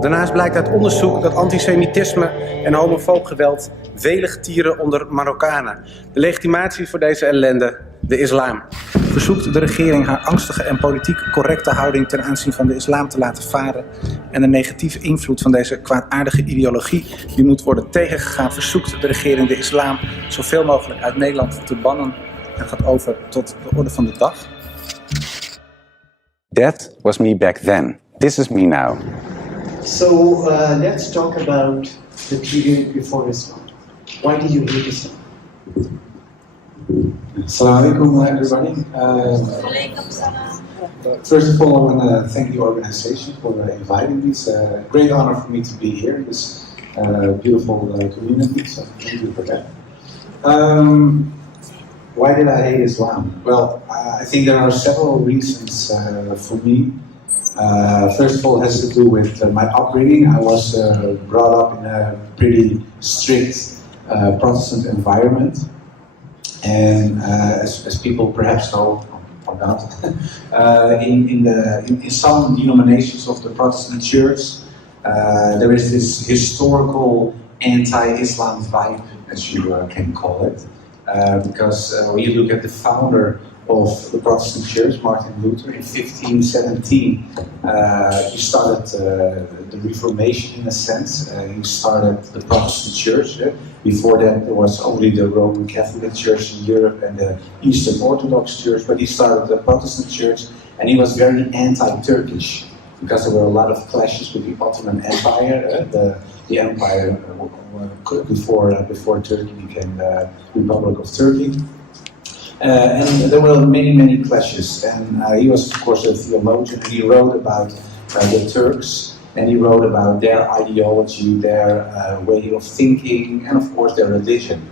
Daarnaast blijkt uit onderzoek dat antisemitisme en homofoob geweld welig tieren onder Marokkanen. De legitimatie voor deze ellende, de islam. Verzoekt de regering haar angstige en politiek correcte houding ten aanzien van de islam te laten varen en de negatieve invloed van deze kwaadaardige ideologie die moet worden tegengegaan, verzoekt de regering de islam zoveel mogelijk uit Nederland te bannen en gaat over tot de orde van de dag. That was me back then. This is me now. So let's talk about the period before Islam. Why do you hate Islam? Assalamu alaikum everybody. First of all, I want to thank the organization for inviting me. It's a great honor for me to be here in this beautiful community, so thank you for that. Why did I hate Islam? Well, I think there are several reasons for me. First of all, it has to do with my upbringing. I was brought up in a pretty strict Protestant environment. And as people perhaps know, or not, in some denominations of the Protestant Church, there is this historical anti-Islam vibe, as you can call it. Because when you look at the founder of the Protestant Church, Martin Luther, in 1517, he started the Reformation in a sense. He started the Protestant Church. Before that, there was only the Roman Catholic Church in Europe and the Eastern Orthodox Church, but he started the Protestant Church, and he was very anti-Turkish, because there were a lot of clashes with the Ottoman Empire, the empire before Turkey became the Republic of Turkey. And there were many clashes, and he was of course a theologian, and he wrote about the Turks, and he wrote about their ideology, their way of thinking, and of course their religion.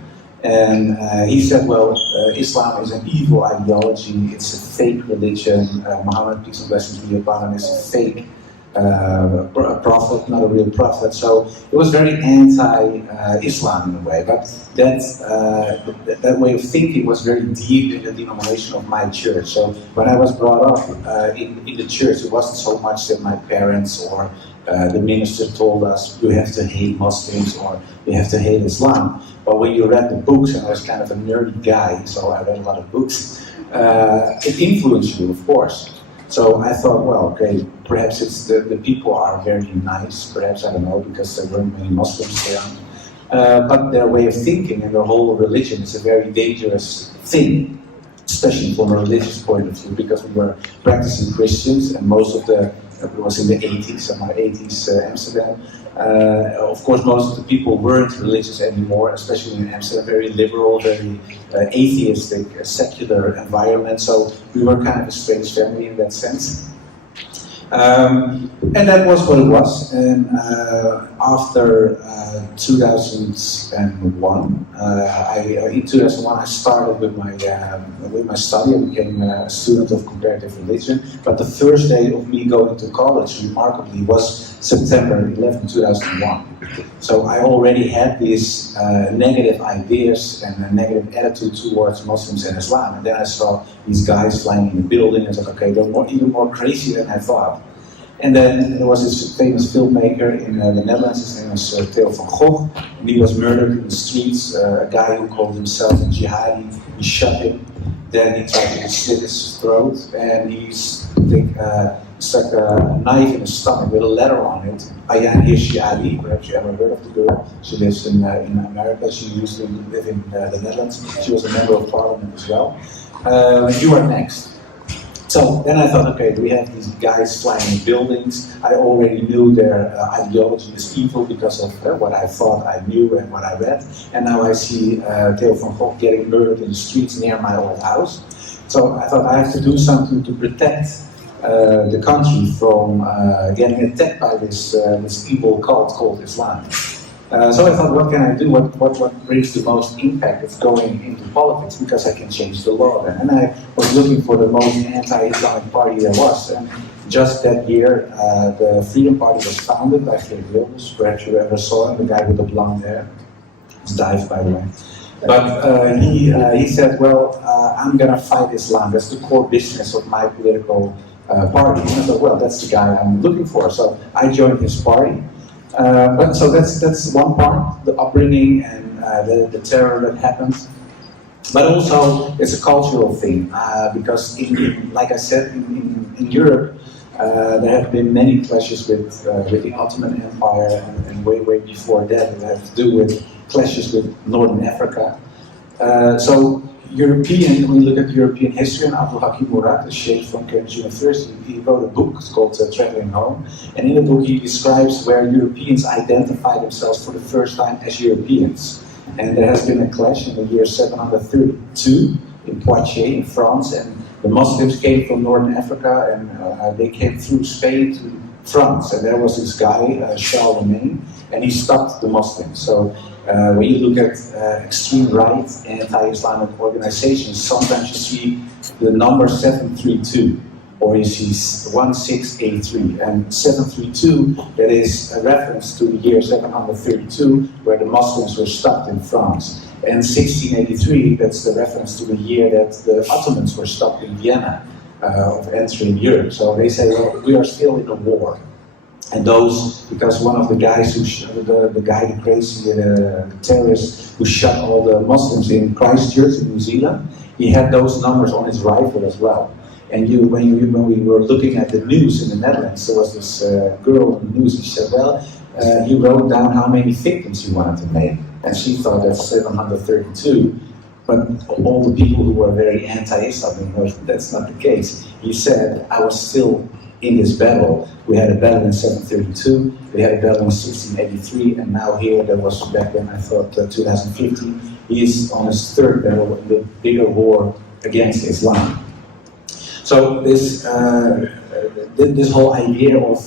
And he said, well, Islam is an evil ideology, it's a fake religion, Muhammad, peace and blessings be upon him, is a fake a prophet, not a real prophet. So it was very anti-Islam in a way, but that way of thinking was very deep in the denomination of my church. So when I was brought up in the church, it wasn't so much that my parents or the minister told us you have to hate Muslims or you have to hate Islam. But when you read the books, and I was kind of a nerdy guy, so I read a lot of books, it influenced you, of course. So I thought, well, okay, perhaps it's the people are very nice, perhaps, I don't know, because there weren't many Muslims around. But their way of thinking and their whole religion is a very dangerous thing, especially from a religious point of view, because we were practicing Christians, and most of it was in the 80s, summer 80s Amsterdam. Of course, most of the people weren't religious anymore, especially in Amsterdam, very liberal, very atheistic, secular environment. So we were kind of a strange family in that sense. And that was what it was. And after 2001, in 2001 I started with my study. I became a student of comparative religion. But the first day of me going to college, remarkably, was September 11, 2001. So I already had these negative ideas and a negative attitude towards Muslims and Islam. And then I saw these guys flying in the building, and I said, okay, they're even more crazy than I thought. And then there was this famous filmmaker in the Netherlands, his name was Theo van Gogh, and he was murdered in the streets. A guy who called himself a jihadi, he shot him. Then he tried to slit his throat, and he stuck a knife in his stomach with a letter on it. Ayaan Hirsi Ali, perhaps you ever heard of the girl. She lives in America. She used to live in the Netherlands. She was a member of parliament as well. You are next. So then I thought, okay, we have these guys flying in buildings. I already knew their ideology is evil because of what I thought I knew and what I read. And now I see Theo van Gogh getting murdered in the streets near my old house. So I thought I have to do something to protect the country from getting attacked by this evil cult called Islam. So I thought, what can I do? What brings the most impact of going into politics? Because I can change the law then. And I was looking for the most anti-Islamic party there was. And just that year, the Freedom Party was founded by Geert Wilders. Perhaps you ever saw him, the guy with the blonde hair. He's died, by the way. But he said, well, I'm going to fight Islam. That's the core business of my political party. And I thought, well, that's the guy I'm looking for. So I joined his party. So that's one part, the upbringing and the terror that happened. But also, it's a cultural thing, because like I said, in Europe, there have been many clashes with the Ottoman Empire, and way before that, it had to do with clashes with Northern Africa. So European, when you look at European history, and Abdul Hakim Murad, the Sheikh from Cambridge University, he wrote a book, it's called Traveling Home, and in the book he describes where Europeans identify themselves for the first time as Europeans. And there has been a clash in the year 732 in Poitiers in France, and the Muslims came from Northern Africa, and they came through Spain to France, and there was this guy, Charlemagne, and he stopped the Muslims. So when you look at extreme right, anti-Islamic organizations, sometimes you see the number 732, or you see 1683, and 732, that is a reference to the year 732, where the Muslims were stopped in France. And 1683, that's the reference to the year that the Ottomans were stopped in Vienna of entering Europe. So they say, well, we are still in a war. And those, because one of the guys the crazy terrorist who shot all the Muslims in Christchurch in New Zealand, he had those numbers on his rifle as well. And when we were looking at the news in the Netherlands, there was this girl in the news, she said, well, he wrote down how many victims he wanted to make. And she thought that's 732. But all the people who were very anti-Islam, that's not the case. He said, I was still in this battle. We had a battle in 732, we had a battle in 1683, and now here, there was back then, I thought, 2015, he is on his third battle, the bigger war against Islam. So this whole idea of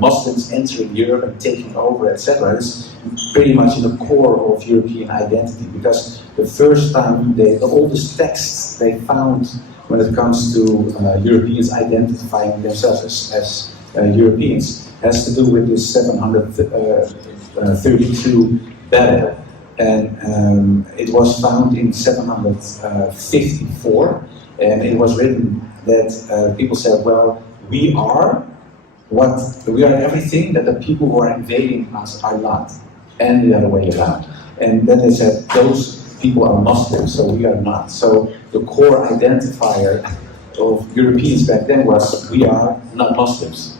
Muslims entering Europe and taking over, etc., is pretty much in the core of European identity, because the first time, the oldest texts they found when it comes to Europeans identifying themselves as Europeans has to do with this 732 battle. And it was found in 754, and it was written that people said, well, we are everything that the people who are invading us are not, and the other way around. And then they said, those people are Muslims, so we are not. So the core identifier of Europeans back then was, we are not Muslims.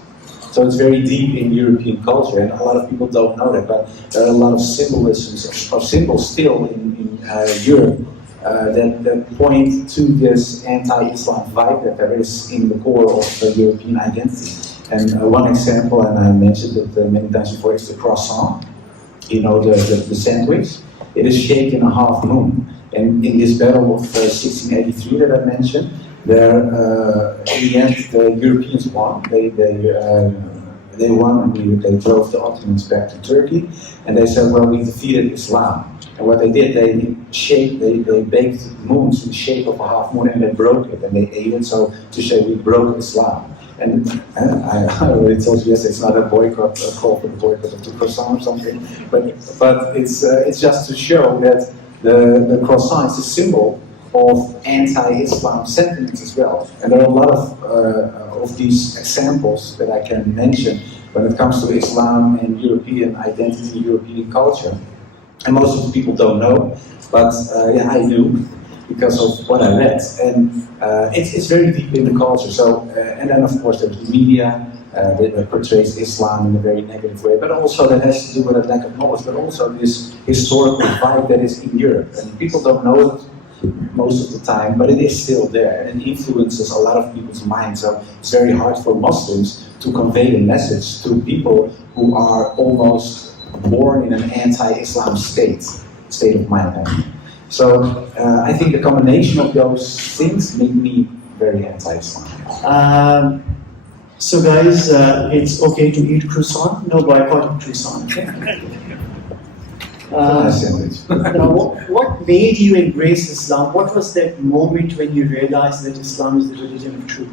So it's very deep in European culture, and a lot of people don't know that, but there are a lot of symbolisms, or symbols still in Europe that point to this anti-Islam vibe that there is in the core of European identity. And one example, and I mentioned it many times before, is the croissant. You know, the sandwich. It is shaped in a half moon. And in this battle of 1683 that I mentioned, there, in the end, the Europeans won. They won, and they drove the Ottomans back to Turkey. And they said, well, we defeated Islam. And what they did, they baked moons in the shape of a half moon, and they broke it, and they ate it, so to say we broke Islam. And I already told you, yes, it's not a boycott, a call for the boycott of the croissant or something, but it's just to show that the croissant is a symbol of anti-Islam sentiments as well. And there are a lot of these examples that I can mention when it comes to Islam and European identity, European culture. And most of the people don't know, but yeah, I do, because of what I read. And it's very deep in the culture. So, and then of course there's the media that portrays Islam in a very negative way, but also that has to do with a lack of knowledge, but also this historical vibe that is in Europe. And people don't know it most of the time, but it is still there, and it influences a lot of people's minds. So it's very hard for Muslims to convey the message to people who are almost born in an anti-Islam state of mind. So I think the combination of those things make me very anti-Islam. So guys, it's okay to eat croissant? No boycotting croissant. Now, what made you embrace Islam? What was that moment when you realized that Islam is the religion of truth?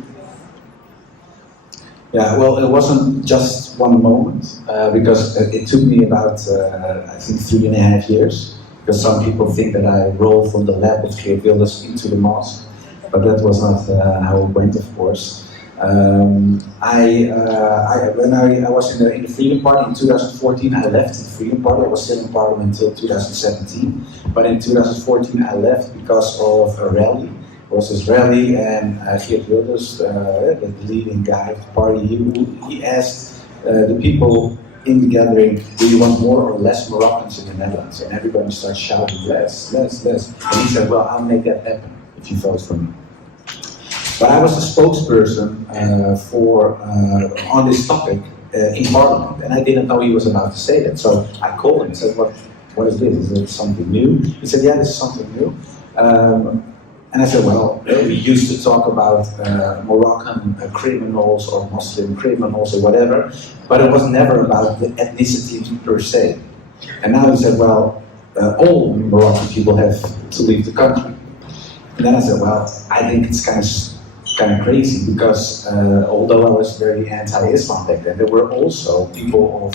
Yeah, well, it wasn't just one moment, because it took me about, I think, 3.5 years. Because some people think that I rolled from the lab of Geert Wilders into the mosque, but that was not how it went, of course. When I was in the Freedom Party in 2014, I left the Freedom Party. I was still in Parliament until 2017, but in 2014 I left because of a rally. It was this rally, and Geert Wilders, the leading guy of the party, he asked the people in the gathering, do you want more or less Moroccans in the Netherlands? And everybody started shouting, less. And he said, well, I'll make that happen if you vote for me. But I was the spokesperson on this topic in Parliament, and I didn't know he was about to say that. So I called him and said, what is this? Is it something new? He said, yeah, this is something new. And I said, well, we used to talk about Moroccan criminals or Muslim criminals or whatever, but it was never about the ethnicity per se. And now he said, well, all Moroccan people have to leave the country. And then I said, well, I think it's kind of crazy because although I was very anti-Islam back then, there were also people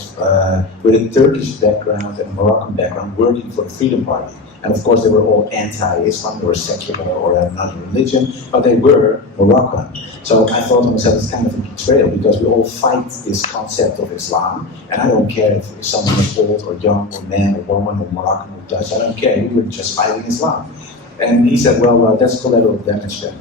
with a Turkish background and a Moroccan background working for the Freedom Party. And of course they were all anti-Islam, they were secular or another religion, but they were Moroccan. So I thought to myself, it's kind of a betrayal because we all fight this concept of Islam, and I don't care if someone is old or young or man or woman or Moroccan or Dutch, I don't care, we were just fighting Islam. And he said, well, that's collateral damage then.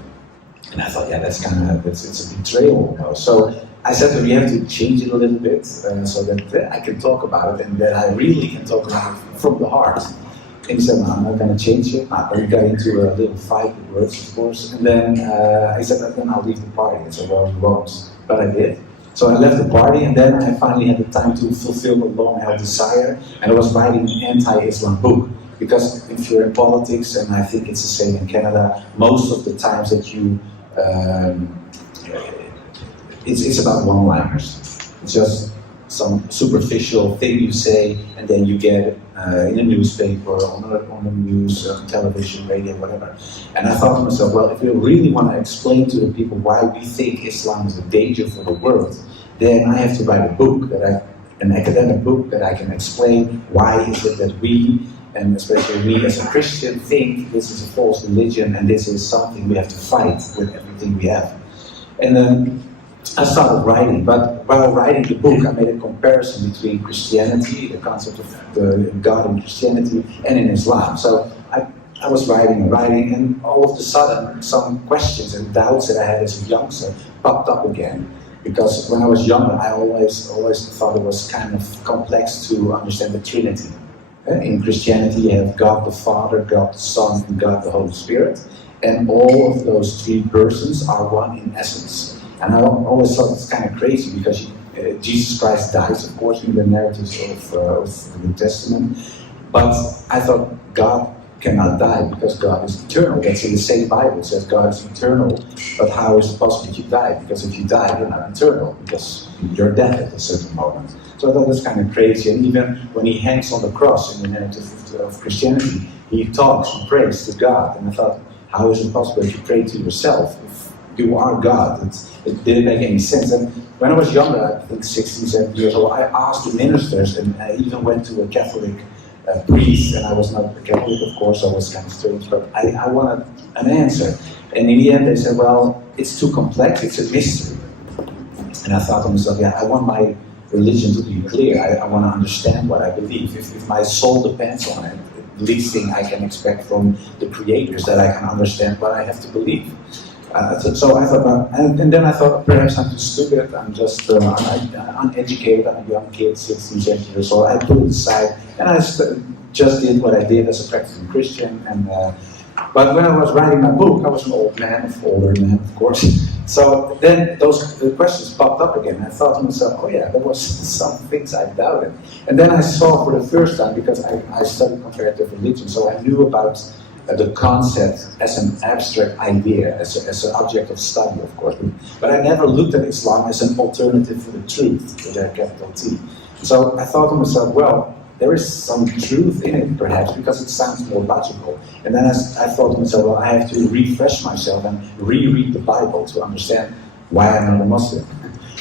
And I thought, yeah, it's a betrayal almost. So I said to him, you have to change it a little bit so that I can talk about it and that I really can talk about it from the heart. And he said, no, I'm not going to change it. But we got into a little fight with words, of course. And then he said, then I'll leave the party. I said, well, you won't. But I did. So I left the party, and then I finally had the time to fulfill a long-held desire, and I was writing an anti-Islam book. Because if you're in politics, and I think it's the same in Canada, most of the times that you it's about one-liners. It's just some superficial thing you say, and then you get it in a newspaper, on the news, television, radio, whatever. And I thought to myself, well, if we really want to explain to the people why we think Islam is a danger for the world, then I have to write a book, an academic book, that I can explain why is it that we, and especially me as a Christian, think this is a false religion and this is something we have to fight with everything we have. And then I started writing, but while writing the book, I made a comparison between Christianity, the concept of God in Christianity, and in Islam. So I was writing, and all of a sudden, some questions and doubts that I had as a youngster popped up again. Because when I was younger, I always thought it was kind of complex to understand the Trinity. In Christianity, you have God the Father, God the Son, and God the Holy Spirit. And all of those three persons are one in essence. And I always thought it's kind of crazy because Jesus Christ dies, of course, in the narratives of the New Testament. But I thought God cannot die because God is eternal. That's in the same Bible. It says God is eternal. But how is it possible that you die? Because if you die, you're not eternal because you're dead at a certain moment. So I thought that's kind of crazy. And even when he hangs on the cross in the narrative of Christianity, he talks and prays to God. And I thought, how is it possible that you pray to yourself if you are God? It didn't make any sense. And when I was younger, I think 16, 17 years old, I asked the ministers, and I even went to a Catholic priest, and I was not a Catholic, of course, I was kind of strange, but I wanted an answer. And in the end, they said, well, it's too complex, it's a mystery. And I thought to myself, yeah, I want my religion to be clear. I want to understand what I believe. If my soul depends on it, the least thing I can expect from the Creator is that I can understand what I have to believe. So I thought, and then I thought, perhaps I'm too stupid, I'm just uneducated, I'm a young kid, 16, 17 years old. I put it aside, and I just did what I did as a practicing Christian. But when I was writing my book, I was an older man, of course. So then those questions popped up again. I thought to myself, oh yeah, there was some things I doubted. And then I saw for the first time, because I studied comparative religion, so I knew about the concept as an abstract idea, as an object of study, of course. But I never looked at Islam as an alternative for the truth, with a capital T. So I thought to myself, well, there is some truth in it, perhaps, because it sounds more logical. And then I thought to myself, well, I have to refresh myself and reread the Bible to understand why I'm not a Muslim.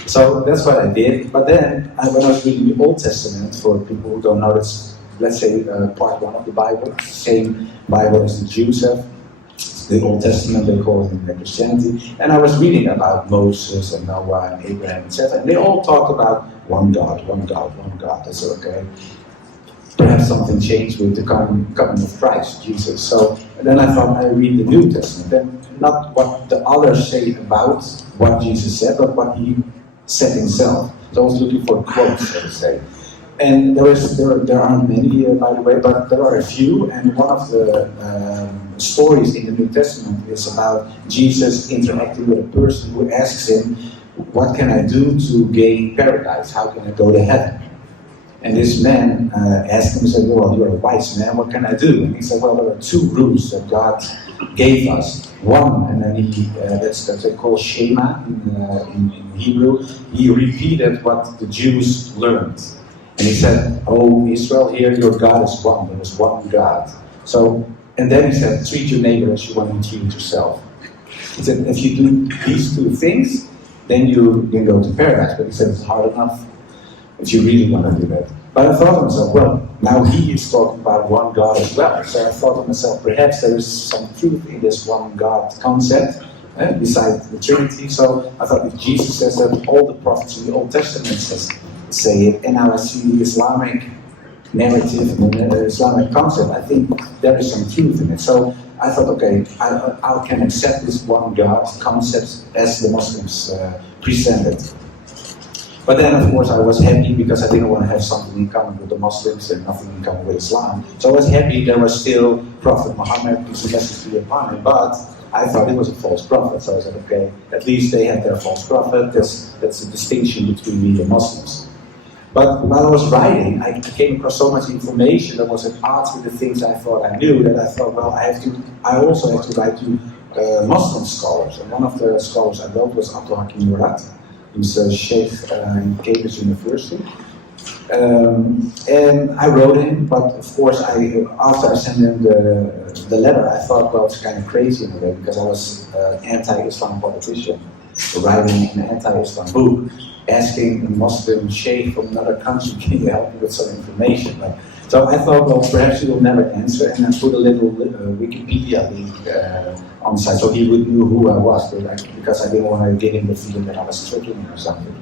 So that's what I did. But then, when I was reading the Old Testament, for people who don't know, it's, let's say, part 1 of the Bible, the same Bible as the Jews have. the Old Testament, they call it in Christianity. And I was reading about Moses and Noah and Abraham, etc. And they all talk about one God, one God, one God. I said, okay, perhaps something changed with the coming of Christ, Jesus. So and then I thought I read the New Testament, and not what the others say about what Jesus said, but what he said himself. So I was looking for quotes, so to say. And there aren't many, by the way, but there are a few. And one of the stories in the New Testament is about Jesus interacting with a person who asks him, "What can I do to gain paradise? How can I go to heaven?" And this man asked him, he said, "Well, you're a wise man, what can I do?" And he said, "Well, there are two rules that God gave us. One," and then that's called Shema in Hebrew. He repeated what the Jews learned. And he said, "Oh, Israel, here your God is one. There is one God." So, and then he said, "Treat your neighbor as you want to treat yourself." He said, "If you do these two things, then you can go to paradise." But he said, "It's hard enough if you really want to do that." But I thought to myself, well, now he is talking about one God as well. So I thought to myself, perhaps there is some truth in this one God concept, besides the Trinity. So I thought if Jesus says that, all the prophets in the Old Testament say it, and now I see the Islamic narrative and the Islamic concept, I think there is some truth in it. So I thought, okay, I can accept this one God concept as the Muslims present it. But then, of course, I was happy because I didn't want to have something in common with the Muslims and nothing in common with Islam. So I was happy there was still Prophet Muhammad, peace and blessings be upon him, but I thought it was a false prophet. So I said, okay, at least they had their false prophet. That's a distinction between me and Muslims. But while I was writing, I came across so much information that was at odds with the things I thought I knew, that I thought, well, I also have to write to Muslim scholars. And one of the scholars I wrote was Abdul Hakim Murad. He's a sheikh in Cambridge University. And I wrote him, but of course, after I sent him the letter, I thought, well, it's kind of crazy in a way, because I was an anti-Islam politician, writing an anti-Islam book, asking a Muslim sheikh from another country, can you help me with some information? So I thought, well, perhaps he will never answer, and I put a little Wikipedia link on the site, so he would know who I was, because I didn't want to get him the feeling that I was tricking him or something.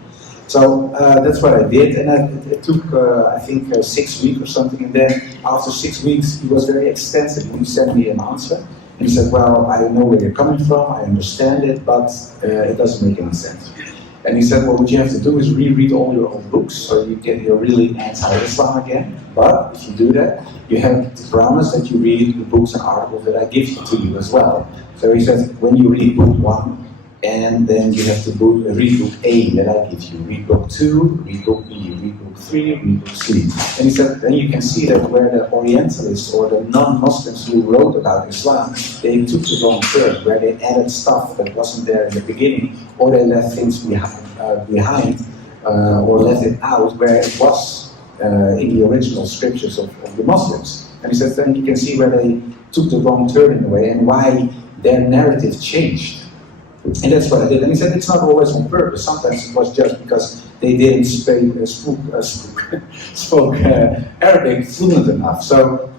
So that's what I did, and it took, I think, 6 weeks or something, and then after 6 weeks, he was very extensive. He sent me an answer, and he said, well, I know where you're coming from, I understand it, but it doesn't make any sense. And he said, well, what you have to do is reread all your old books, so you're really anti-Islam again. But if you do that, you have to promise that you read the books and articles that I give to you as well. So he said, when you read book 1, and then you have to read book A that I give you. Read book 2, read book B, read book 3, read book C. And he said, then you can see that where the Orientalists or the non-Muslims who wrote about Islam, they took the wrong turn, where they added stuff that wasn't there in the beginning, or they left things behind or left it out where it was in the original scriptures of the Muslims. And he said, then you can see where they took the wrong turn in a way, and why their narrative changed. And that's what I did. And he said, it's not always on purpose. Sometimes it was just because they didn't spoke Arabic fluent enough. So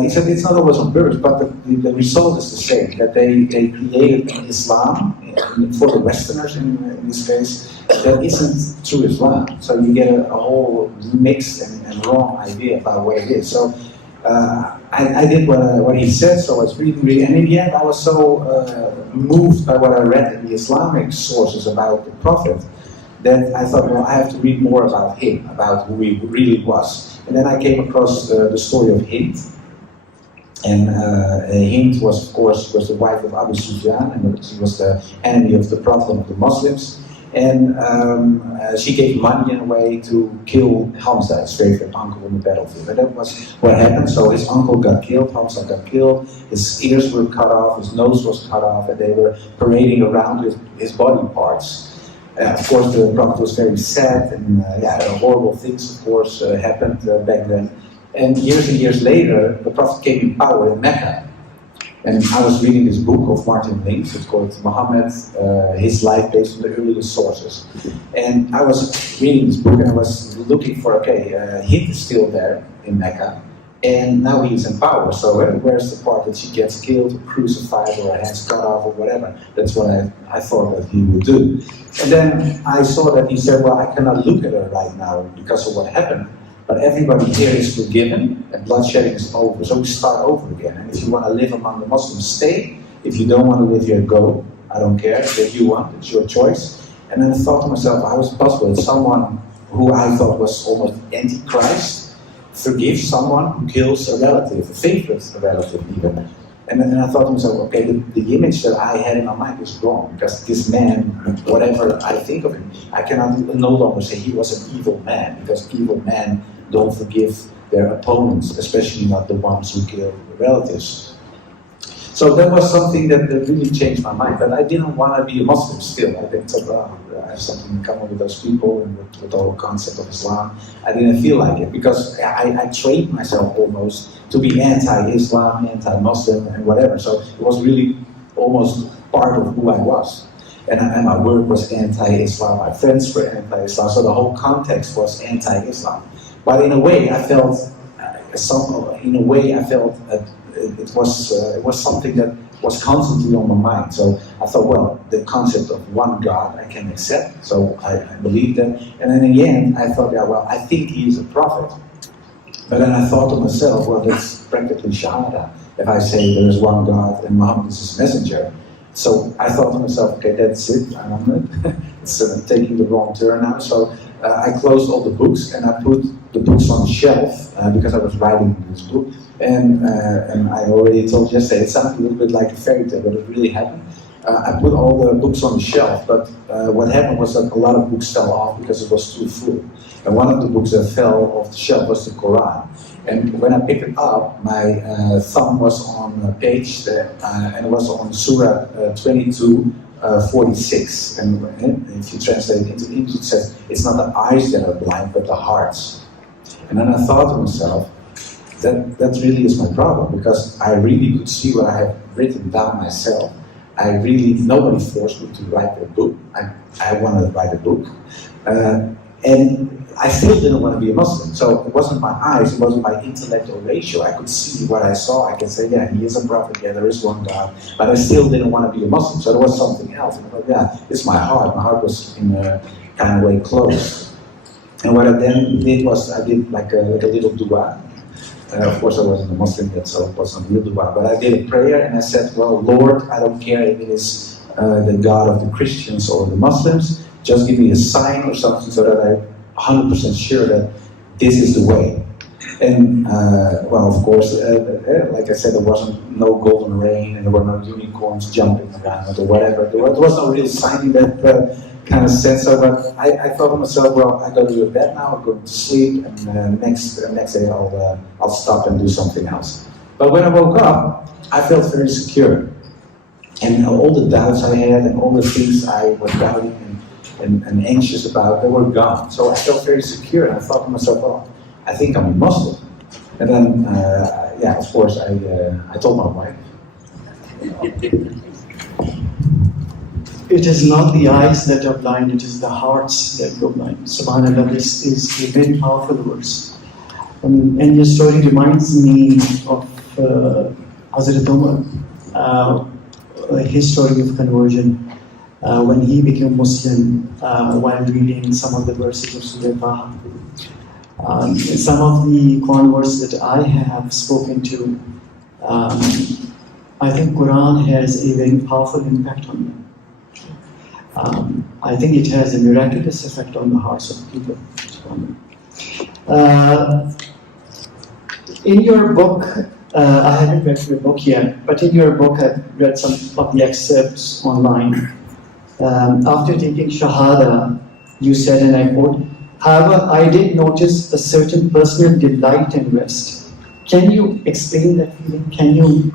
he said, it's not always on purpose, but the result is the same, that they created an Islam, for the Westerners in this case, that isn't true Islam. So you get a whole mixed and wrong idea about what it is. So I did what he said, so I was reading, and in the end I was so moved by what I read in the Islamic sources about the Prophet, that I thought, well, I have to read more about him, about who he really was. And then I came across the story of Hind. And Hind was, of course, the wife of Abu Sufyan, and she was the enemy of the Prophet of the Muslims. And she gave money in a way to kill Hamza, his favorite uncle, in the battlefield. And that was what happened. So his uncle got killed, Hamza got killed, his ears were cut off, his nose was cut off, and they were parading around with his body parts. Of course, the Prophet was very sad, and horrible things, of course, happened back then. And years later, the Prophet came in power in Mecca. And I was reading this book of Martin Links, it's called Muhammad, his life based on the earliest sources. And I was reading this book and I was looking for, Hind is still there in Mecca. and now he's in power. So where's the part that she gets killed, or crucified, or her hands cut off, or whatever? That's what I thought that he would do. And then I saw that he said, well, I cannot look at her right now because of what happened, but everybody here is forgiven, and bloodshedding is over, so we start over again. And if you want to live among the Muslims, stay. If you don't want to live here, go. I don't care. If you want, it's your choice. And then I thought to myself, how is it possible that someone who I thought was almost anti-Christ forgives someone who kills a relative, a favorite relative even? And then I thought to myself, okay, the image that I had in my mind is wrong, because this man, whatever I think of him, I cannot no longer say he was an evil man, because evil men don't forgive their opponents, especially not the ones who kill relatives. So that was something that really changed my mind. But I didn't want to be a Muslim still. I didn't think, oh, I have something in common with those people and with the whole concept of Islam. I didn't feel like it, because I trained myself almost to be anti-Islam, anti-Muslim, and whatever. So it was really almost part of who I was. And my work was anti-Islam, my friends were anti-Islam, so the whole context was anti-Islam. But in a way, I felt it was something that was constantly on my mind. So I thought, well, the concept of one God I can accept, so I believed that. And then in the end, I thought, yeah, well, I think he is a prophet. But then I thought to myself, well, that's practically Shahada, if I say there is one God and Muhammad is his messenger. So I thought to myself, okay, that's it, it's taking the wrong turn now. So I closed all the books and I put the books on the shelf because I was writing this book. And I already told yesterday, it sounded a little bit like a fairy tale, but it really happened. I put all the books on the shelf, but what happened was that a lot of books fell off because it was too full. And one of the books that fell off the shelf was the Quran. And when I picked it up, my thumb was on a page and it was on Surah 22:46. And if you translate it into English, it says, it's not the eyes that are blind, but the hearts. And then I thought to myself, that really is my problem, because I really could see what I had written down myself. Nobody forced me to write a book. I wanted to write a book. And I still didn't want to be a Muslim. So it wasn't my eyes, it wasn't my intellectual ratio. I could see what I saw. I could say, yeah, he is a prophet, yeah, there is one God. But I still didn't want to be a Muslim. So there was something else. And I thought, yeah, it's my heart. My heart was in a kind of way closed. And what I then did was, I did like a little dua. Of course, I wasn't a Muslim yet, so it wasn't real dua. But I did a prayer and I said, well, Lord, I don't care if it is the God of the Christians or the Muslims. Just give me a sign or something so that I'm 100% sure that this is the way. And, well, of course, like I said, there wasn't no golden rain and there were no unicorns jumping around or whatever. There was no real sign in that kind of sense. So, but I thought to myself, well, I go to bed now, I'm going to sleep, and next day I'll stop and do something else. But when I woke up, I felt very secure. And all the doubts I had and all the things I was doubting and anxious about, they were gone. So I felt very secure, and I thought to myself, well, I think I'm a Muslim. And then, yeah, of course, I told my wife. It is not the eyes that are blind, it is the hearts that go blind. SubhanAllah, this is a very powerful verse. And your story reminds me of Hazrat Umar, his story of conversion. When he became Muslim while reading some of the verses of Surah Taha. Some of the converts that I have spoken to, I think Quran has a very powerful impact on them. I think it has a miraculous effect on the hearts of people. In your book, I haven't read your book yet, but in your book I've read some of the excerpts online. After taking Shahada, you said, and I quote, however, I did notice a certain personal delight and rest. Can you explain that feeling? Can you?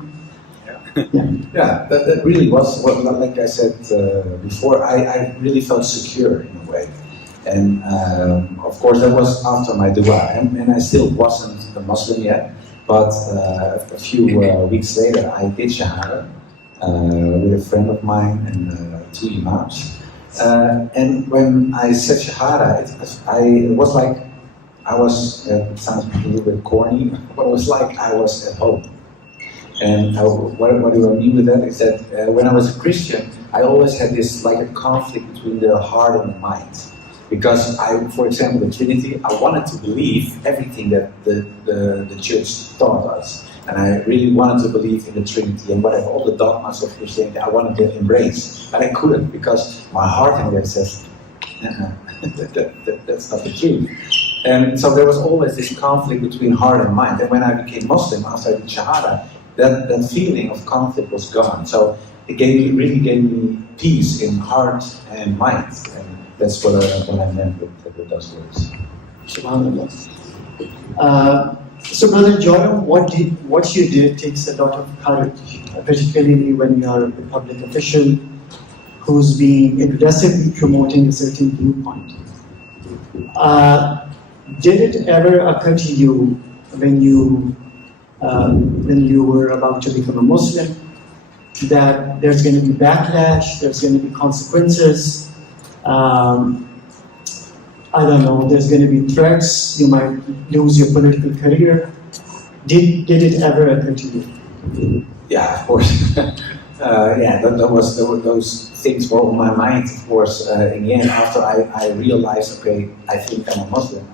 Yeah, that really was, like I said before, I really felt secure in a way. And of course, that was after my dua. And I still wasn't a Muslim yet, but a few weeks later, I did Shahada with a friend of mine and 2 imams. And when I said Shahada, it was like I was, it sounds a little bit corny, but it was like I was at home. And what do I mean with that is that when I was a Christian, I always had this like a conflict between the heart and the mind. Because for example, the Trinity, I wanted to believe everything that the church taught us. And I really wanted to believe in the Trinity and whatever, all the dogmas of Christianity I wanted to embrace. But I couldn't because my heart in there says, that's not the truth. And so there was always this conflict between heart and mind. And when I became Muslim after I did Shahada, that feeling of conflict was gone. So it really gave me peace in heart and mind. And that's what I meant with those words. SubhanAllah. So Brother Joram, what you did takes a lot of courage, particularly when you are a public official who's being aggressively promoting a certain viewpoint. Did it ever occur to you when you were about to become a Muslim that there's going to be backlash, there's going to be consequences, I don't know, there's going to be threats, you might lose your political career? Did it ever occur to you? Yeah, of course. Those things were on my mind, of course, in the end, after I realized, okay, I think I'm a Muslim.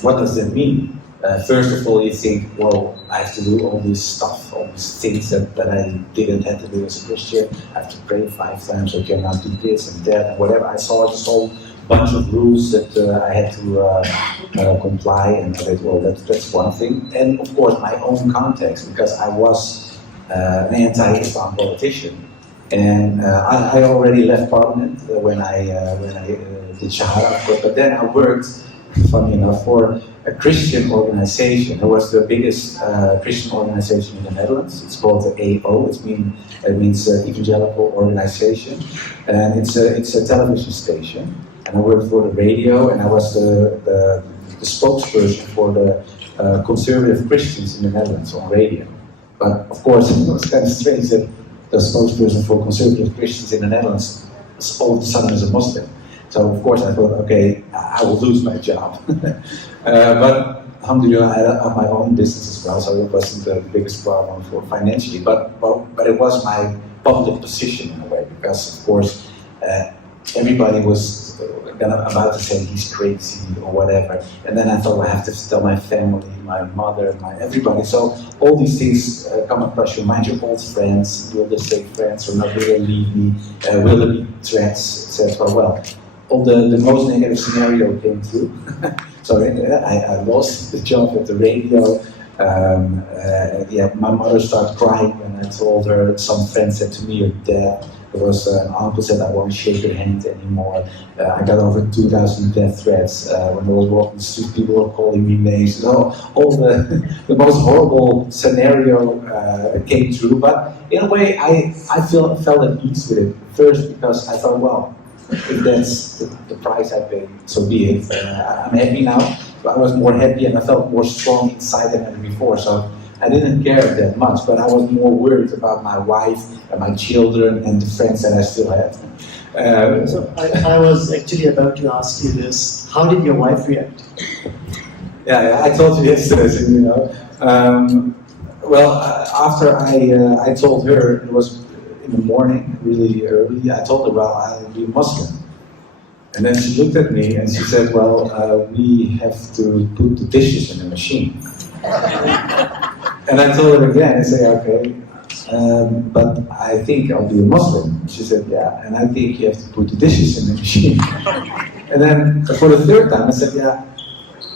What does that mean? First of all, you think, well, I have to do all this stuff, all these things that I didn't have to do as a Christian. I have to pray 5 times, okay, now do this and that, and whatever. I saw this whole bunch of rules that I had to comply, and I thought, well, that's one thing. And of course, my own context, because I was an anti-Islam politician. And I already left Parliament when I did Shahada, of course, but then I worked, funny enough, for a Christian organization. It was the biggest Christian organization in the Netherlands. It's called the AO. It means Evangelical Organization, and it's a television station. And I worked for the radio, and I was the spokesperson for the conservative Christians in the Netherlands on radio. But of course, it was kind of strange that the spokesperson for conservative Christians in the Netherlands all of a sudden is a Muslim. So of course I thought, okay, I will lose my job. But alhamdulillah, I had my own business as well, so it wasn't the biggest problem for financially. But it was my public position in a way, because of course everybody was about to say he's crazy or whatever. And then I thought I have to tell my family, my mother, everybody. So all these things come across your mind. Your old friends, will they stay friends or not? Will they leave me? Will there be threats, etc. Well, all the most negative scenario came through. So I lost the job at the radio. My mother started crying when I told her. Some friend said to me, "You're dead." There was an uncle said, "I won't shake your hand anymore." I got over 2,000 death threats. When I was walking the street, people were calling me names. So all the most horrible scenario came through. But in a way, I felt at ease with it. First, because I thought, well, if that's the price I pay, so be it. I'm happy now. I was more happy and I felt more strong inside than ever before. So I didn't care that much, but I was more worried about my wife and my children and the friends that I still had. So I was actually about to ask you this. How did your wife react? Yeah, I told you yesterday, you know. After I told her, it was in the morning, really early, I told her, well, I'll be Muslim. And then she looked at me and she said, well, we have to put the dishes in the machine. And I told her again, I said, okay, but I think I'll be a Muslim. She said, yeah, and I think you have to put the dishes in the machine. And then for the third time, I said, yeah,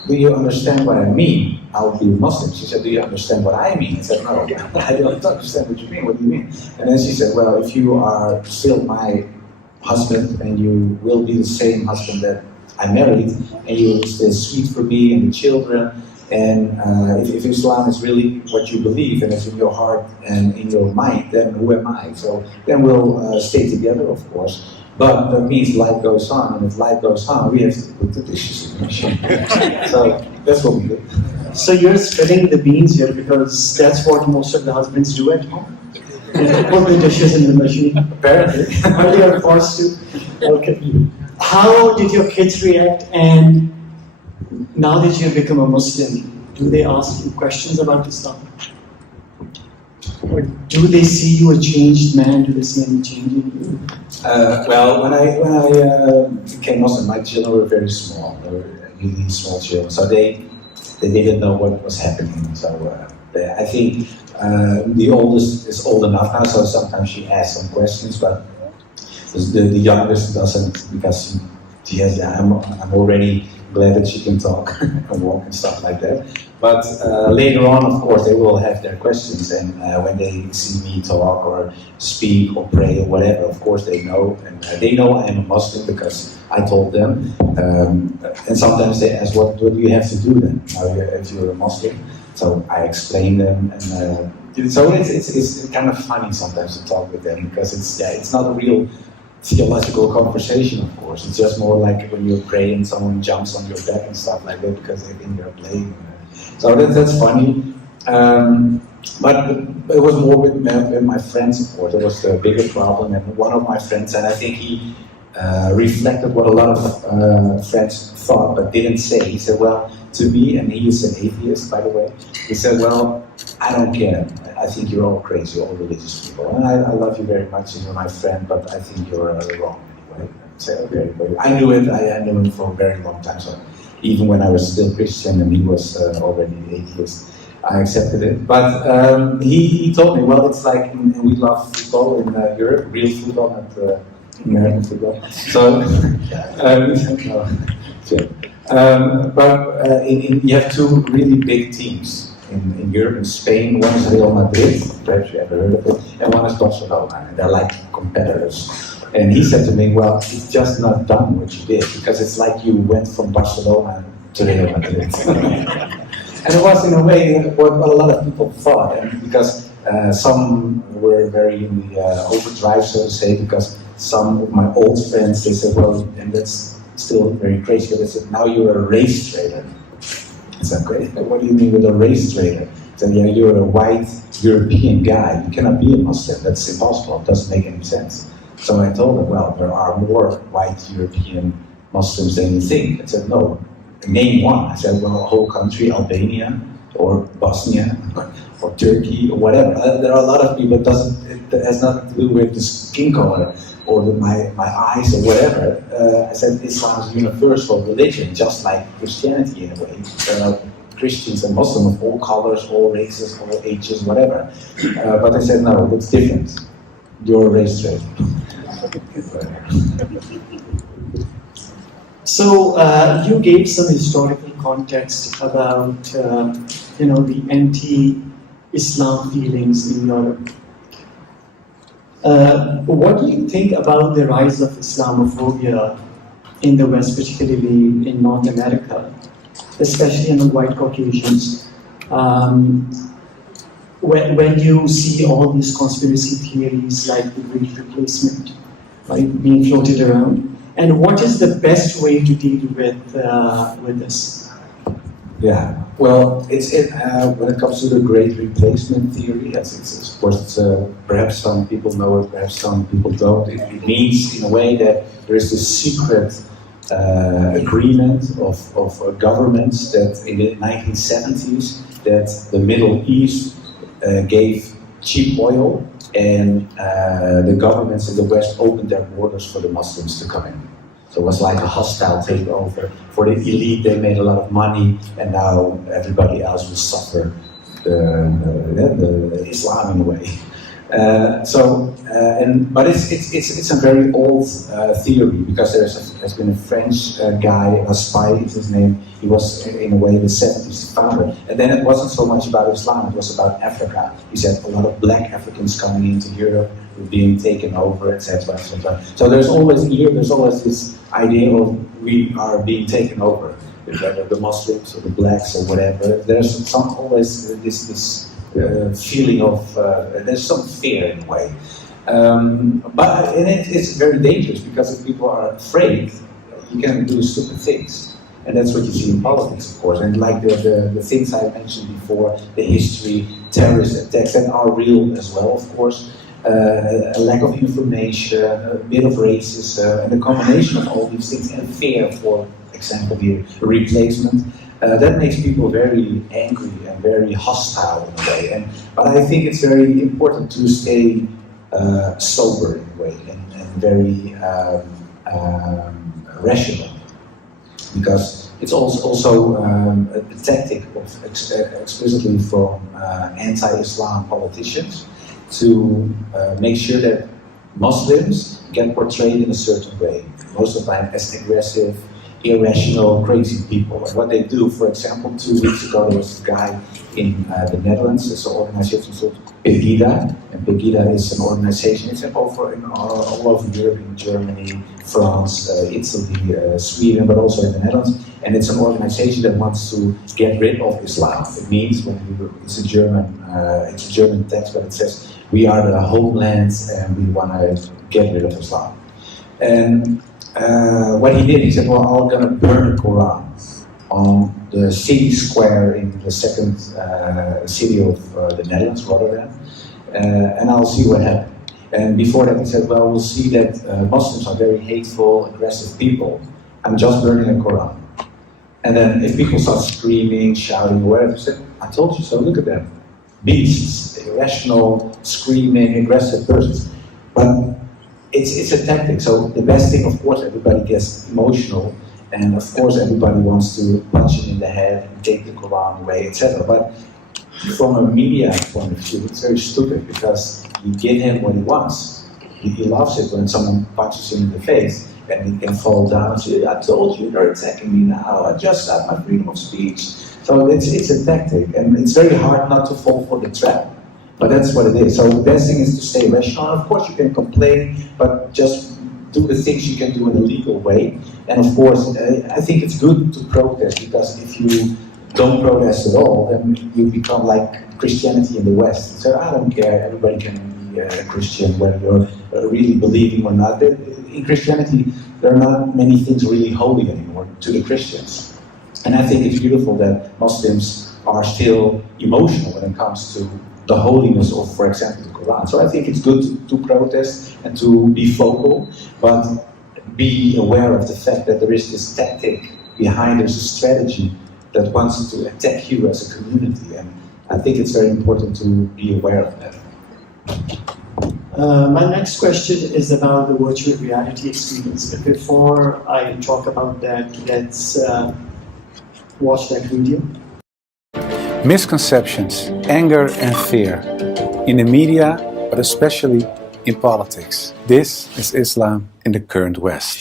do you understand what I mean? I'll be a Muslim. She said, do you understand what I mean? I said, no, I don't understand what you mean. What do you mean? And then she said, well, if you are still my husband and you will be the same husband that I married, and you will stay sweet for me and the children, and if Islam is really what you believe and it's in your heart and in your mind, then who am I? So then we'll stay together, of course. But that means life goes on, and if life goes on, we have to put the dishes in the machine. So that's what we do. So you're spilling the beans here because that's what most of the husbands do at home? Put the dishes in the machine. Apparently. But you're forced to. Okay. How did your kids react, and now that you've become a Muslim, do they ask you questions about Islam? Or do they see you a changed man? Do they see any change in you? Well, when I became Muslim, my children were very small. They were really small children, so they didn't know what was happening. So I think the oldest is old enough now, so sometimes she asks some questions, but the youngest doesn't, because she has. I'm already glad that she can talk and walk and stuff like that. But later on, of course, they will have their questions, and when they see me talk or speak or pray or whatever, of course they know, and they know I am a Muslim because I told them. And sometimes they ask, what do you have to do then, if you're a Muslim? So I explain them, and so it's kind of funny sometimes to talk with them, because it's not a real theological conversation, of course. It's just more like when you're praying, someone jumps on your back and stuff like that because they think you're playing. So that's funny. But it was more with my friends, of course. It was the bigger problem. And one of my friends, and I think he reflected what a lot of friends thought but didn't say. He said, well, to me, and he is an atheist, by the way, he said, well, I don't care. I think you're all crazy, all religious people. And I love you very much, and you're my friend, but I think you're wrong anyway. So, okay, I knew it. I knew him for a very long time. So even when I was still Christian and he was already atheist, I accepted it. But he told me, well, it's like, we love football in Europe, real football, not American football. So, you have two really big teams in Europe and Spain. One is Real Madrid, perhaps you ever heard of it, and one is Barcelona, and they're like competitors. And he said to me, well, it's just not done what you did, because it's like you went from Barcelona to Real Madrid. And it was in a way what a lot of people thought, and because some were very in the overdrive, so to say, because some of my old friends, they said, well, and that's still very crazy, but they said, now you're a race trader. I said, great, what do you mean with a race trader? I said, yeah, you're a white European guy, you cannot be a Muslim, that's impossible, it doesn't make any sense. So I told them, well, there are more white European Muslims than you think. I said, no, name one. I said, well, a whole country, Albania, or Bosnia, or Turkey, or whatever. There are a lot of people, it has nothing to do with the skin color, or my eyes, or whatever. I said, Islam is a universal religion, just like Christianity in a way. There are Christians and Muslims of all colors, all races, all ages, whatever. But I said, no, it's different. You're a race trader. So you gave some historical context about the anti-Islam feelings in Europe. What do you think about the rise of Islamophobia in the West, particularly in North America, especially among white Caucasians? When you see all these conspiracy theories like the Great Replacement being floated around, and what is the best way to deal with this? Yeah, well, when it comes to the Great Replacement theory, of course, perhaps some people know it, perhaps some people don't. It means, in a way, that there is this secret agreement of governments that in the 1970s, that the Middle East gave cheap oil, and the governments in the West opened their borders for the Muslims to come in. So it was like a hostile takeover. For the elite, they made a lot of money, and now everybody else will suffer the Islam in a way. But it's a very old theory, because there's been a French guy, Raspail is his name. He was in a way the 70s founder, and then it wasn't so much about Islam; it was about Africa. He said a lot of black Africans coming into Europe were being taken over, etc., etc. So there's always this idea of we are being taken over, whether the Muslims or the blacks or whatever. There's always this feeling of there's some fear in a way, but it's very dangerous, because if people are afraid, you can do stupid things, and that's what you see in politics, of course. And like the things I mentioned before, the history, terrorist attacks that are real as well, of course. a lack of information, a bit of racism, and a combination of all these things, and fear, for example, the replacement, that makes people very angry and very hostile in a way. But I think it's very important to stay sober in a way and very rational, because it's also a tactic of explicitly from anti-Islam politicians to make sure that Muslims get portrayed in a certain way, most of the time as aggressive, irrational, crazy people. And what they do, for example, 2 weeks ago there was a guy in the Netherlands, it's an organization called Pegida, and Pegida is an organization, it's all over Europe, in Germany, France, Italy, Sweden, but also in the Netherlands, and it's an organization that wants to get rid of Islam. It means, it's a German text, but it says, we are the homeland and we want to get rid of Islam. And what he did, he said, well, I'm going to burn the Quran on the city square in the second city of the Netherlands, Rotterdam, and I'll see what happens. And before that he said, well, we'll see that Muslims are very hateful, aggressive people. I'm just burning a Quran. And then if people start screaming, shouting, whatever, he said, I told you so, look at them. Beasts, irrational, screaming, aggressive persons. But it's a tactic. So the best thing, of course, everybody gets emotional, and of course everybody wants to punch him in the head and take the Quran away, etc. But from a media point of view, it's very stupid, because you give him what he wants. He loves it when someone punches him in the face and he can fall down and say, I told you, you're attacking me now, I just had my freedom of speech. So it's a tactic, and it's very hard not to fall for the trap. But that's what it is. So the best thing is to stay rational. Of course you can complain, but just do the things you can do in a legal way. And of course, I think it's good to protest, because if you don't protest at all, then you become like Christianity in the West. So I don't care, everybody can be a Christian, whether you're really believing or not. In Christianity, there are not many things really holy anymore to the Christians. And I think it's beautiful that Muslims are still emotional when it comes to the holiness of, for example, the Quran. So I think it's good to protest and to be vocal, but be aware of the fact that there is this tactic behind, there's a strategy that wants to attack you as a community, and I think it's very important to be aware of that. My next question is about the virtual reality experience. But before I talk about that, let's watch that video. Misconceptions, anger and fear in the media, but especially in politics. This is Islam in the current West.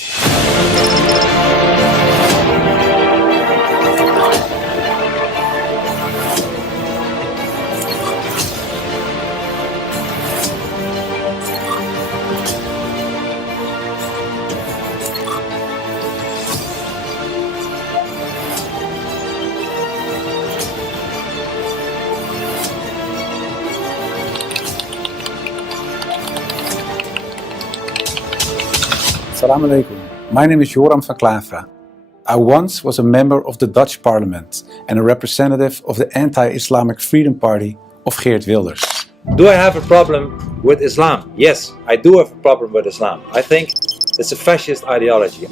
Assalamu alaikum. My name is Joram van Klaveren. I once was a member of the Dutch parliament and a representative of the anti-Islamic Freedom Party of Geert Wilders. Do I have a problem with Islam? Yes, I do have a problem with Islam. I think it's a fascist ideology.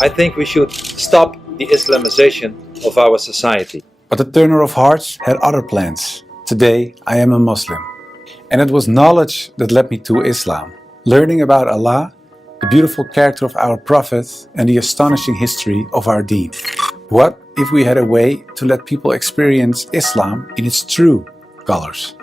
I think we should stop the Islamization of our society. But the turner of hearts had other plans. Today I am a Muslim. And it was knowledge that led me to Islam. Learning about Allah, the beautiful character of our Prophet, and the astonishing history of our deen. What if we had a way to let people experience Islam in its true colors?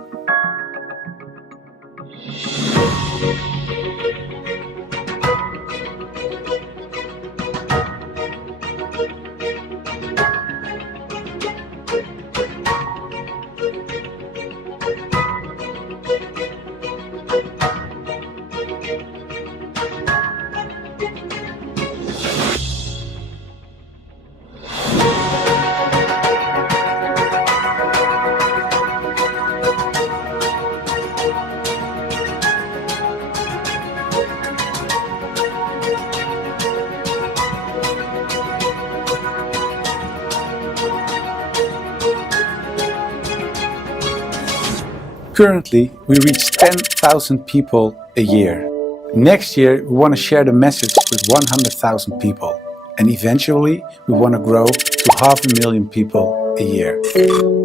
Currently, we reach 10,000 people a year. Next year, we want to share the message with 100,000 people. And eventually, we want to grow to 500,000 people a year.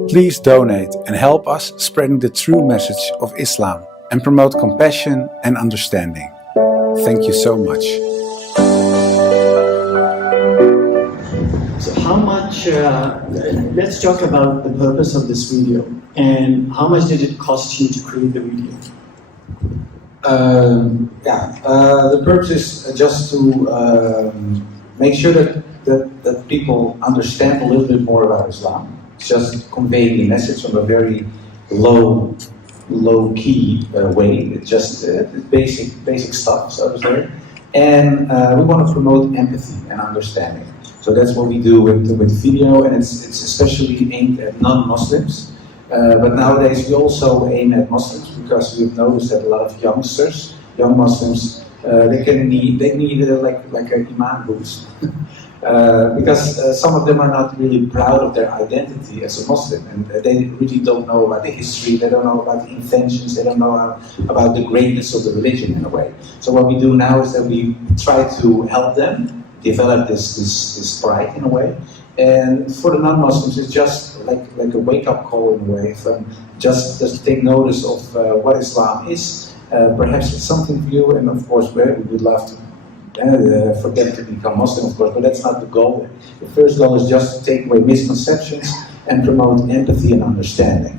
Please donate and help us spreading the true message of Islam and promote compassion and understanding. Thank you so much. So how much, let's talk about the purpose of this video and how much did it cost you to create the video? The purpose is just to make sure that people understand a little bit more about Islam. It's just conveying the message from a very low-key way. It's just basic stuff, so to say. And we want to promote empathy and understanding. So that's what we do with video, and it's especially aimed at non-Muslims. But nowadays we also aim at Muslims because we've noticed that a lot of young Muslims, they need like an iman boost. Because some of them are not really proud of their identity as a Muslim, and they really don't know about the history, they don't know about the inventions, they don't know about the greatness of the religion in a way. So what we do now is that we try to help them develop this pride in a way. And for the non-Muslims, it's just like a wake-up call in a way, from just take notice of what Islam is. Perhaps it's something for you, and of course we would love to for them to become Muslim, of course, but that's not the goal. The first goal is just to take away misconceptions and promote empathy and understanding.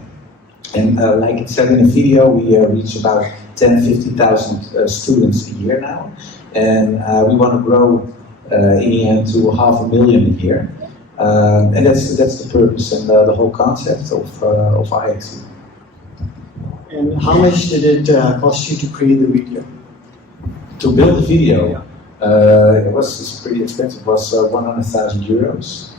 And like it said in the video, we reach about 50,000 students a year now, and we want to grow in the end to 500,000 a year. And that's the purpose and the whole concept of IXU. And how much did it cost you to create the video? To build the video, it's pretty expensive. It was 100,000 euros.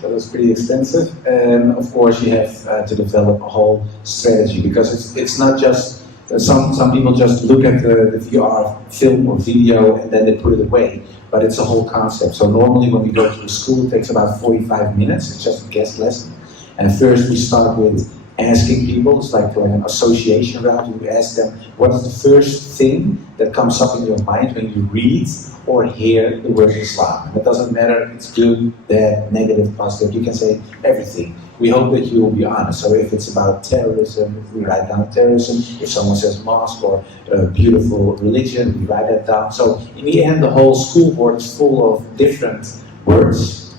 So it was pretty expensive. And of course, you have to develop a whole strategy, because it's not just some people just look at the VR film or video and then they put it away. But it's a whole concept. So normally when we go to the school, it takes about 45 minutes. It's just a guest lesson. And first we start with asking people. It's like an association round. You ask them, what is the first thing that comes up in your mind when you read or hear the word Islam? And it doesn't matter, it's good, bad, negative, positive. You can say everything. We hope that you will be honest. So if it's about terrorism, we write down terrorism. If someone says mosque or beautiful religion, we write that down. So in the end, the whole school board is full of different words.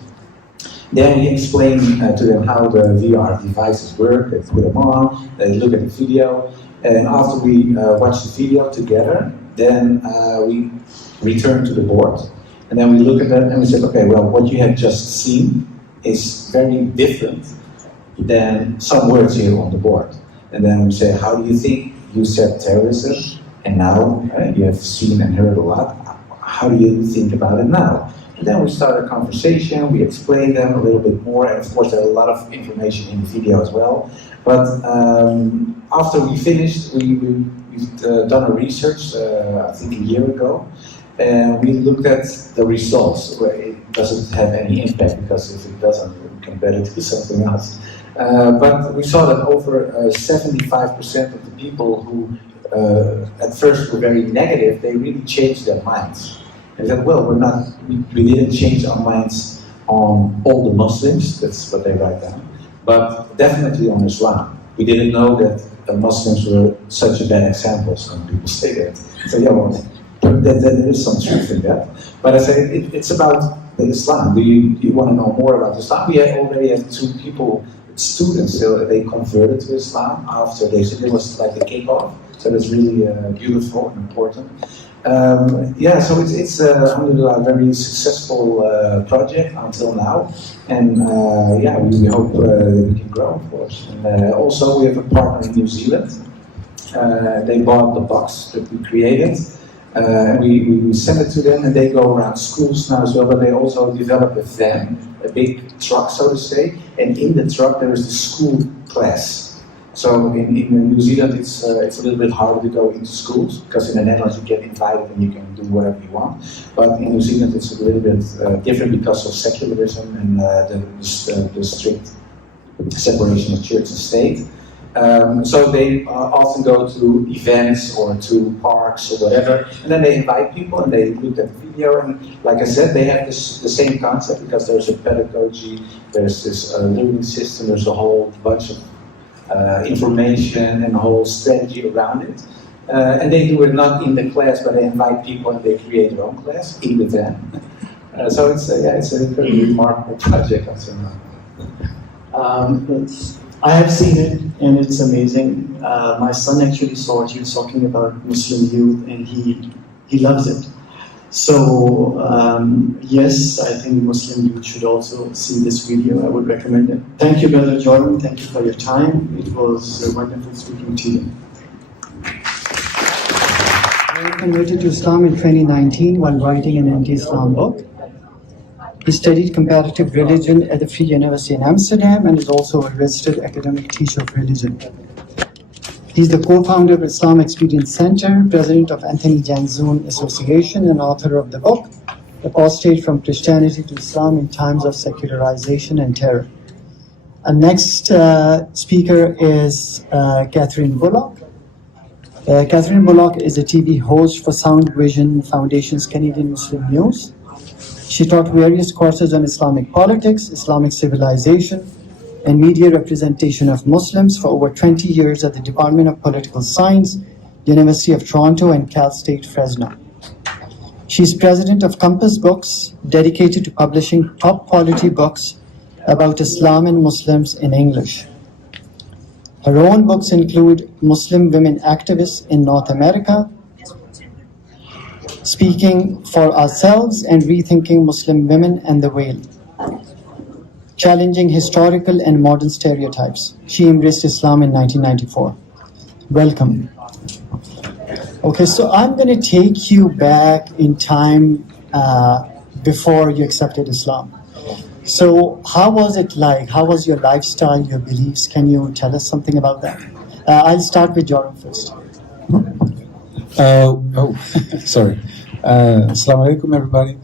Then we explain to them how the VR devices work. They put them on, they look at the video, and after we watch the video together, then we return to the board, and then we look at them and we say, okay, well, what you have just seen is very different than some words here on the board. And then we say, how do you think you said terrorism, and now you have seen and heard a lot, how do you think about it now? And then we start a conversation, we explain them a little bit more, and of course there's a lot of information in the video as well. But after we finished, we've done a research, I think a year ago, and we looked at the results. It doesn't have any impact, because if it doesn't, we can better do something else. But we saw that over 75% of the people who at first were very negative, they really changed their minds. And said, well, we didn't change our minds on all the Muslims, that's what they write down, but definitely on Islam. We didn't know that the Muslims were such a bad example. Some people say that. So yeah, well, there is some truth in that. But I say it's about Islam. Do you want to know more about Islam? We already have 2 people, students, they converted to Islam after it was like the kickoff. So that's really beautiful and important. So it's alhamdulillah, a very successful project until now, and we hope that we can grow, of course. And also we have a partner in New Zealand. They bought the box that we created, and we send it to them, and they go around schools now as well, but they also develop a van, a big truck, so to say, and in the truck there is the school class. So in New Zealand, it's a little bit harder to go into schools, because in the Netherlands you get invited and you can do whatever you want. But in New Zealand it's a little bit different because of secularism and the strict separation of church and state. So they often go to events or to parks or whatever, and then they invite people and they look at the video, and like I said, they have the same concept because there's a pedagogy, there's this learning system, there's a whole bunch of information and a whole strategy around it. And they do it not in the class, but they invite people and they create their own class in the van. So it's a pretty remarkable project. I have seen it and it's amazing. My son actually saw it. He was talking about Muslim youth and he loves it. So yes, I think Muslim youth should also see this video. I would recommend it. Thank you, Brother Joram. Thank you for your time. It was wonderful speaking to you. I converted to Islam in 2019 while writing an anti-Islam book. He studied comparative religion at the Free University in Amsterdam and is also a registered academic teacher of religion. He's the co-founder of Islam Experience Center, president of Anthony Janzoon Association, and author of the book, Apostate from Christianity to Islam in Times of Secularization and Terror. Our next speaker is Catherine Bullock. Catherine Bullock is a TV host for Sound Vision Foundation's Canadian Muslim News. She taught various courses on Islamic politics, Islamic civilization, and media representation of Muslims for over 20 years at the Department of Political Science, University of Toronto, and Cal State Fresno. She's president of Compass Books, dedicated to publishing top quality books about Islam and Muslims in English. Her own books include Muslim Women Activists in North America, Speaking for Ourselves and Rethinking Muslim Women and the Whale, Challenging Historical and Modern Stereotypes. She embraced Islam in 1994. Welcome. Okay, so I'm going to take you back in time before you accepted Islam. So how was it like? How was your lifestyle, your beliefs? Can you tell us something about that? I'll start with Joram first. Sorry. Assalamu alaikum, everybody.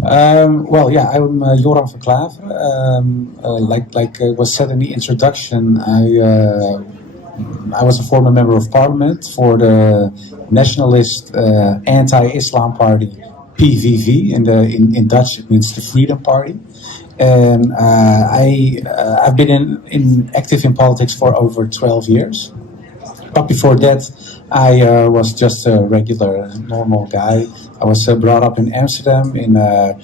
Well, yeah, I'm Joram van Klaveren. Like was said in the introduction, I was a former member of parliament for the nationalist anti-Islam party, PVV. In Dutch, it means the Freedom Party. And I've been active in politics for over 12 years. But before that, I was just a regular, normal guy. I was brought up in Amsterdam in a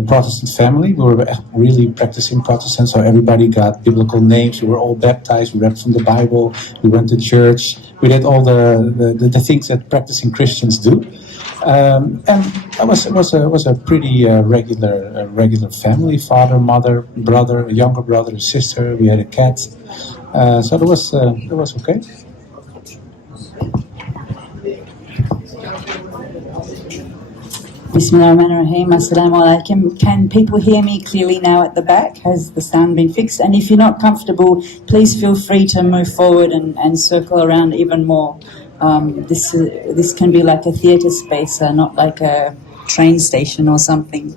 Protestant family. We were really practicing Protestant, so everybody got biblical names. We were all baptized. We read from the Bible. We went to church. We did all the things that practicing Christians do. And it was a pretty regular family: father, mother, brother, a younger brother, a sister. We had a cat. So it was okay. Bismillahirrahmanirrahim. Assalamu alaikum. Can people hear me clearly now at the back? Has the sound been fixed? And if you're not comfortable, please feel free to move forward and circle around even more. This can be like a theatre space, not like a train station or something.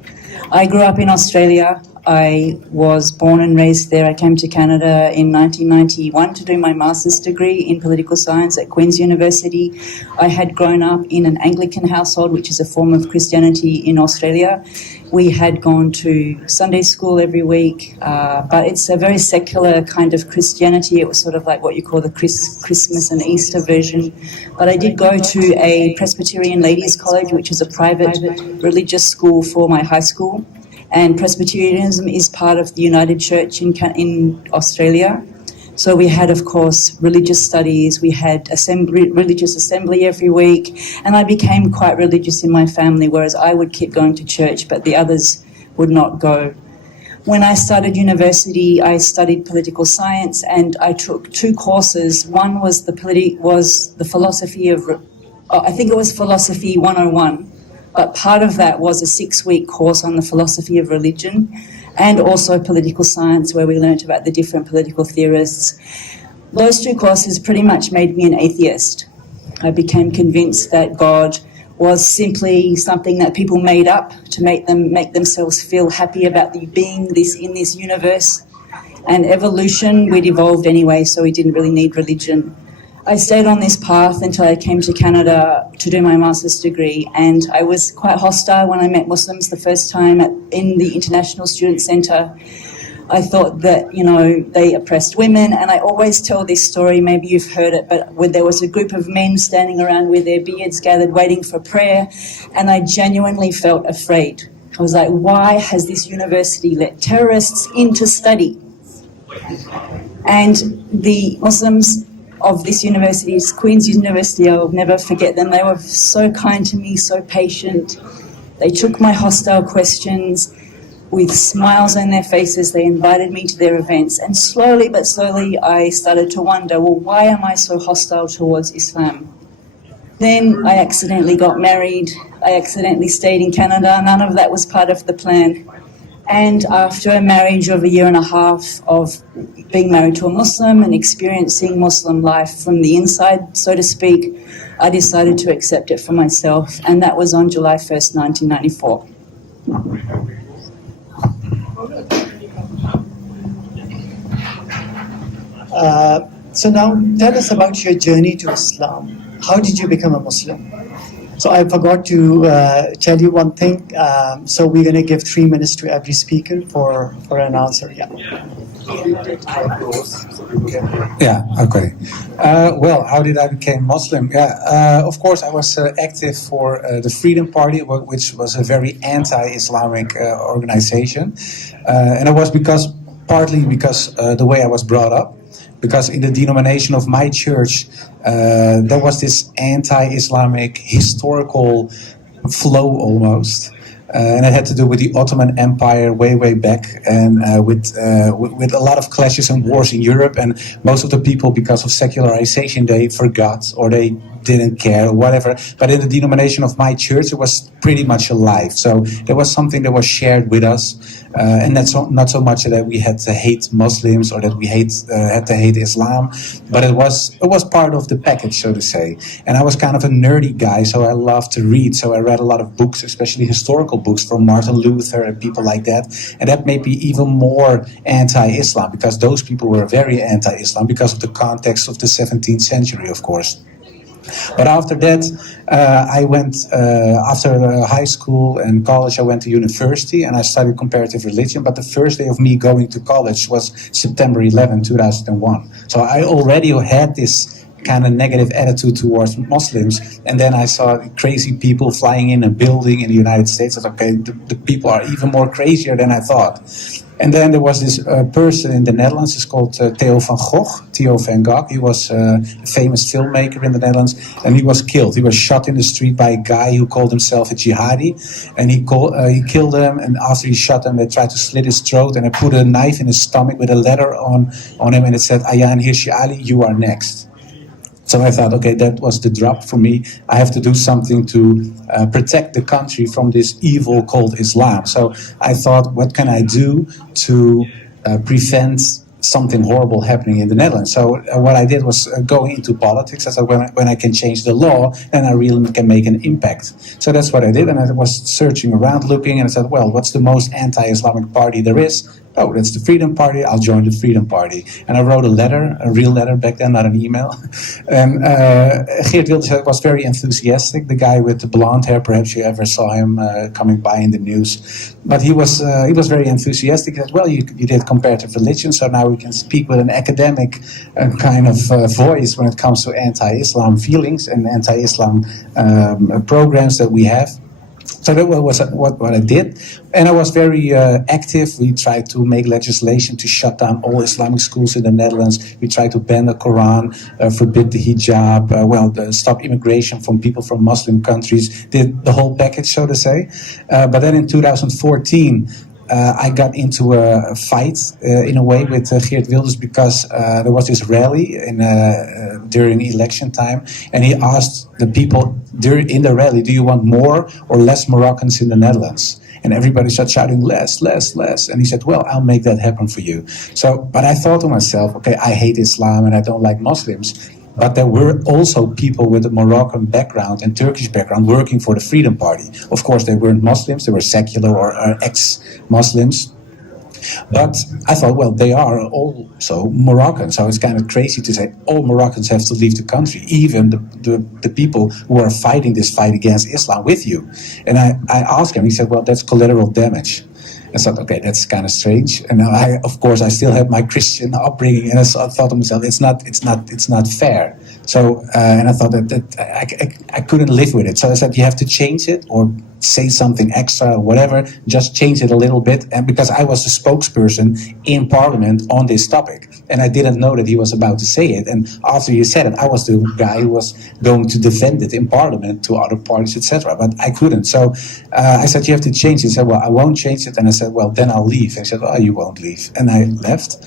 I grew up in Australia. I was born and raised there. I came to Canada in 1991 to do my master's degree in political science at Queen's University. I had grown up in an Anglican household, which is a form of Christianity in Australia. We had gone to Sunday school every week, but it's a very secular kind of Christianity. It was sort of like what you call the Christmas and Easter version. But I did go to a Presbyterian ladies' college, which is a private religious school for my high school. And Presbyterianism is part of the United Church in Australia. So we had, of course, religious studies. We had religious assembly every week. And I became quite religious in my family, whereas I would keep going to church, but the others would not go. When I started university, I studied political science, and I took two courses. One was the philosophy of, I think it was Philosophy 101. But part of that was a 6-week course on the philosophy of religion and also political science, where we learnt about the different political theorists. Those two courses pretty much made me an atheist. I became convinced that God was simply something that people made up to make themselves feel happy about being in this universe. And evolution, we'd evolved anyway, so we didn't really need religion. I stayed on this path until I came to Canada to do my master's degree, and I was quite hostile when I met Muslims the first time in the International Student Centre. I thought that, they oppressed women, and I always tell this story, maybe you've heard it, but when there was a group of men standing around with their beards gathered waiting for prayer, and I genuinely felt afraid. I was like, why has this university let terrorists in to study? And the Muslims of this university, Queen's University, I'll never forget them. They were so kind to me, so patient. They took my hostile questions with smiles on their faces. They invited me to their events. And slowly but slowly, I started to wonder, well, why am I so hostile towards Islam? Then I accidentally got married. I accidentally stayed in Canada. None of that was part of the plan. And after a marriage of 1.5 years of being married to a Muslim and experiencing Muslim life from the inside, so to speak, I decided to accept it for myself. And that was on July 1st, 1994. So now tell us about your journey to Islam. How did you become a Muslim? So I forgot to tell you one thing. So we're going to give 3 minutes to every speaker for an answer. Yeah. Yeah, okay. Well, how did I become Muslim? Of course, I was active for the Freedom Party, which was a very anti-Islamic organization. And it was partly because the way I was brought up. Because in the denomination of my church, there was this anti-Islamic historical flow almost. And it had to do with the Ottoman Empire way back, and with a lot of clashes and wars in Europe. And most of the people, because of secularization, they forgot or they didn't care or whatever. But in the denomination of my church, it was pretty much alive. So there was something that was shared with us, and that's not so much that we had to hate Muslims or that we had to hate Islam, but it was part of the package, so to say. And I was kind of a nerdy guy, so I loved to read. So I read a lot of books, especially historical books from Martin Luther and people like that. And that made me even more anti-Islam, because those people were very anti-Islam because of the context of the 17th century, of course. But after that, I went, after high school and college, I went to university and I studied comparative religion. But the first day of me going to college was September 11, 2001. So I already had this kind of negative attitude towards Muslims. And then I saw crazy people flying in a building in the United States. I thought, okay, the people are even more crazier than I thought. And then there was this person in the Netherlands, it's called Theo van Gogh. He was a famous filmmaker in the Netherlands, and he was killed. He was shot in the street by a guy who called himself a jihadi, and he killed him, and after he shot him, they tried to slit his throat, and they put a knife in his stomach with a letter on him, and it said, Ayaan Hirsi Ali, you are next. So I thought, okay, that was the drop for me. I have to do something to protect the country from this evil called Islam. So I thought, what can I do to prevent something horrible happening in the Netherlands? So what I did was go into politics. I thought, when I can change the law, then I really can make an impact. So that's what I did. And I was searching around, looking, and I said, well, what's the most anti-Islamic party there is? Oh, that's the Freedom Party. I'll join the Freedom Party. And I wrote a real letter back then, not an email. And Geert Wilders was very enthusiastic. The guy with the blonde hair, perhaps you ever saw him coming by in the news. But he was very enthusiastic. He said, well, you did comparative religion, so now we can speak with an academic kind of voice when it comes to anti-Islam feelings and anti-Islam programs that we have. So that was what I did. And I was very active. We tried to make legislation to shut down all Islamic schools in the Netherlands. We tried to ban the Quran, forbid the hijab, stop immigration from people from Muslim countries, did the whole package, so to say. But then in 2014, I got into a fight in a way with Geert Wilders because there was this rally during election time, and he asked the people in the rally, do you want more or less Moroccans in the Netherlands? And everybody started shouting, less. And he said, well, I'll make that happen for you. But I thought to myself, okay, I hate Islam and I don't like Muslims. But there were also people with a Moroccan background and Turkish background working for the Freedom Party. Of course, they weren't Muslims, they were secular or ex-Muslims. But I thought, well, they are also Moroccan, so it's kind of crazy to say all Moroccans have to leave the country, even the people who are fighting this fight against Islam with you. And I asked him, he said, well, that's collateral damage. I thought, okay, that's kind of strange. And of course, I still had my Christian upbringing, and I thought to myself, it's not fair. So, and I thought that I couldn't live with it. So I said, you have to change it or say something extra or whatever. Just change it a little bit. And because I was the spokesperson in Parliament on this topic, and I didn't know that he was about to say it. And after he said it, I was the guy who was going to defend it in Parliament to other parties, etc. But I couldn't. So I said, you have to change it. He said, well, I won't change it. And I said, well, then I'll leave. And he said, well, you won't leave. And I left.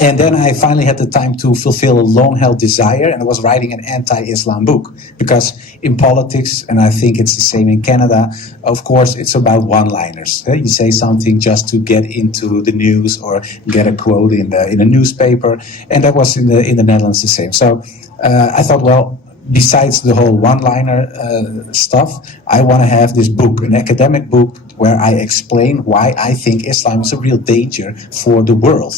And then I finally had the time to fulfill a long-held desire, and I was writing an anti-Islam book. Because in politics, and I think it's the same in Canada, of course, it's about one-liners. You say something just to get into the news or get a quote in a newspaper, and that was in the Netherlands the same. So I thought, well, besides the whole one-liner stuff, I want to have this book, an academic book, where I explain why I think Islam is a real danger for the world.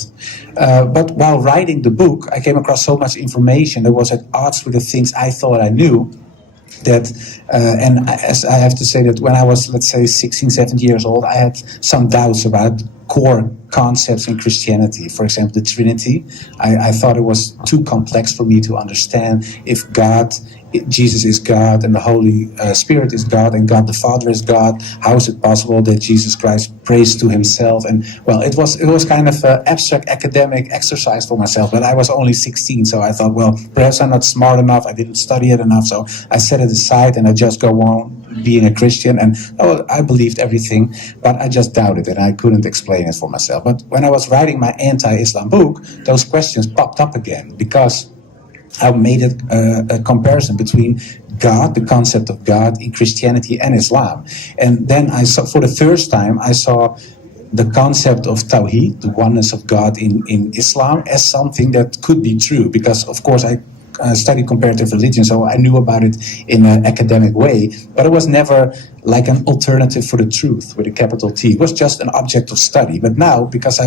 But while writing the book, I came across so much information that was at odds with the things I thought I knew. As I have to say that when I was, let's say, 16, 17 years old, I had some doubts about core concepts in Christianity. For example, the Trinity. I thought it was too complex for me to understand. If Jesus is God and the Holy Spirit is God and God the Father is God, how is it possible that Jesus Christ prays to himself? And well, it was kind of an abstract academic exercise for myself, but I was only 16, so I thought, well, perhaps I'm not smart enough, I didn't study it enough, so I set it aside and I just go on being a Christian, and I believed everything, but I just doubted it, and I couldn't explain it for myself. But when I was writing my anti-Islam book, those questions popped up again, because I made it a comparison between God, the concept of God in Christianity and Islam. And then I saw, for the first time, I saw the concept of Tawheed, the oneness of God in Islam, as something that could be true. Because, of course, I studied comparative religion, so I knew about it in an academic way, but it was never like an alternative for the truth with a capital T. It was just an object of study. But now, because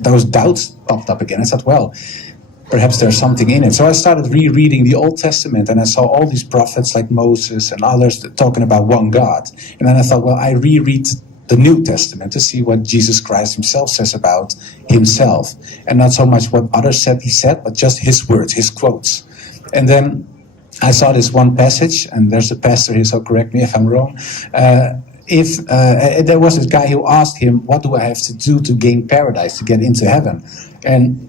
those doubts popped up again, I thought, well, perhaps there's something in it. So I started rereading the Old Testament, and I saw all these prophets like Moses and others talking about one God. And then I thought, well, I reread the New Testament to see what Jesus Christ himself says about himself. And not so much what others said he said, but just his words, his quotes. And then I saw this one passage, and there's a pastor here, so correct me if I'm wrong. There was this guy who asked him, what do I have to do to gain paradise, to get into heaven? And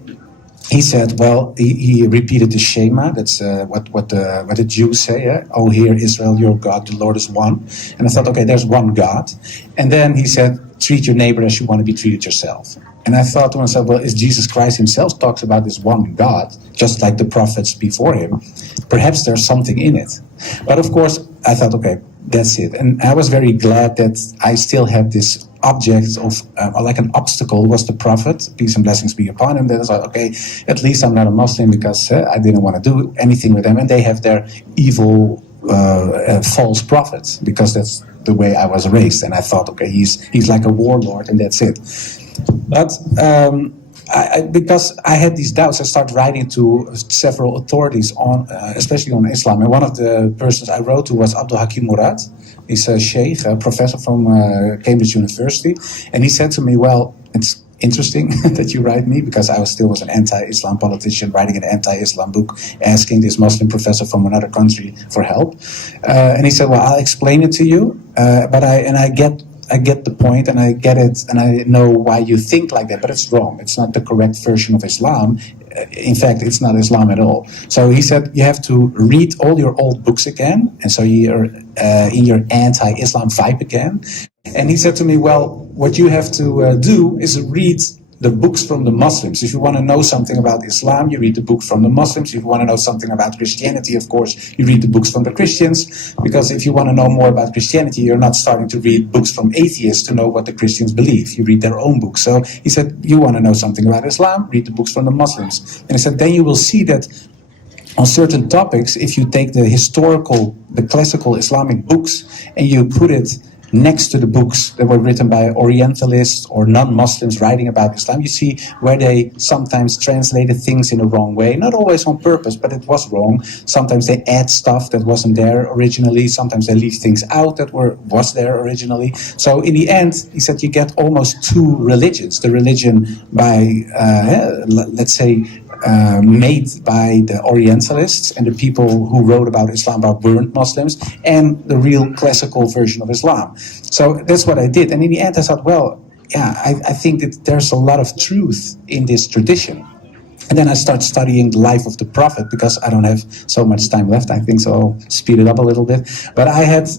he said, well, he repeated the Shema. That's what the Jews say. Oh, hear Israel, your God, the Lord is one. And I thought, okay, there's one God. And then he said, treat your neighbor as you want to be treated yourself. And I thought to myself, well, if Jesus Christ himself talks about this one God, just like the prophets before him, perhaps there's something in it. But of course, I thought, okay, that's it. And I was very glad that I still had this object of, like an obstacle, was the prophet, peace and blessings be upon him. Then I thought, okay, at least I'm not a Muslim, because I didn't want to do anything with them. And they have their evil, false prophets, because that's the way I was raised. And I thought, okay, he's like a warlord, and that's it. But because I had these doubts, I started writing to several authorities on, especially on Islam. And one of the persons I wrote to was Abdul Hakim Murad. He's a sheikh, a professor from Cambridge University. And he said to me, well, it's interesting that you write me, because I still was an anti-Islam politician writing an anti-Islam book, asking this Muslim professor from another country for help. And he said, well, I'll explain it to you, but I get the point, and I get it, and I know why you think like that, but it's wrong. It's not the correct version of Islam. In fact, it's not Islam at all. So he said, you have to read all your old books again, and so you're in your anti-Islam vibe again. And he said to me, well, what you have to do is read the books from the Muslims. If you want to know something about Islam, you read the book from the Muslims. If you want to know something about Christianity, of course, you read the books from the Christians. Because if you want to know more about Christianity, you're not starting to read books from atheists to know what the Christians believe. You read their own books. So he said, you want to know something about Islam, read the books from the Muslims. And he said, then you will see that on certain topics, if you take the classical Islamic books, and you put it next to the books that were written by Orientalists or non-Muslims writing about Islam, you see where they sometimes translated things in the wrong way, not always on purpose, but it was wrong. Sometimes they add stuff that wasn't there originally. Sometimes they leave things out that was there originally. So in the end, he said you get almost two religions. The religion by, let's say, made by the Orientalists and the people who wrote about Islam, about burnt Muslims, and the real classical version of Islam. So that's what I did. And in the end I thought, well, yeah, I think that there's a lot of truth in this tradition. And then I started studying the life of the Prophet, because I don't have so much time left, I think, so I'll speed it up a little bit. But I had,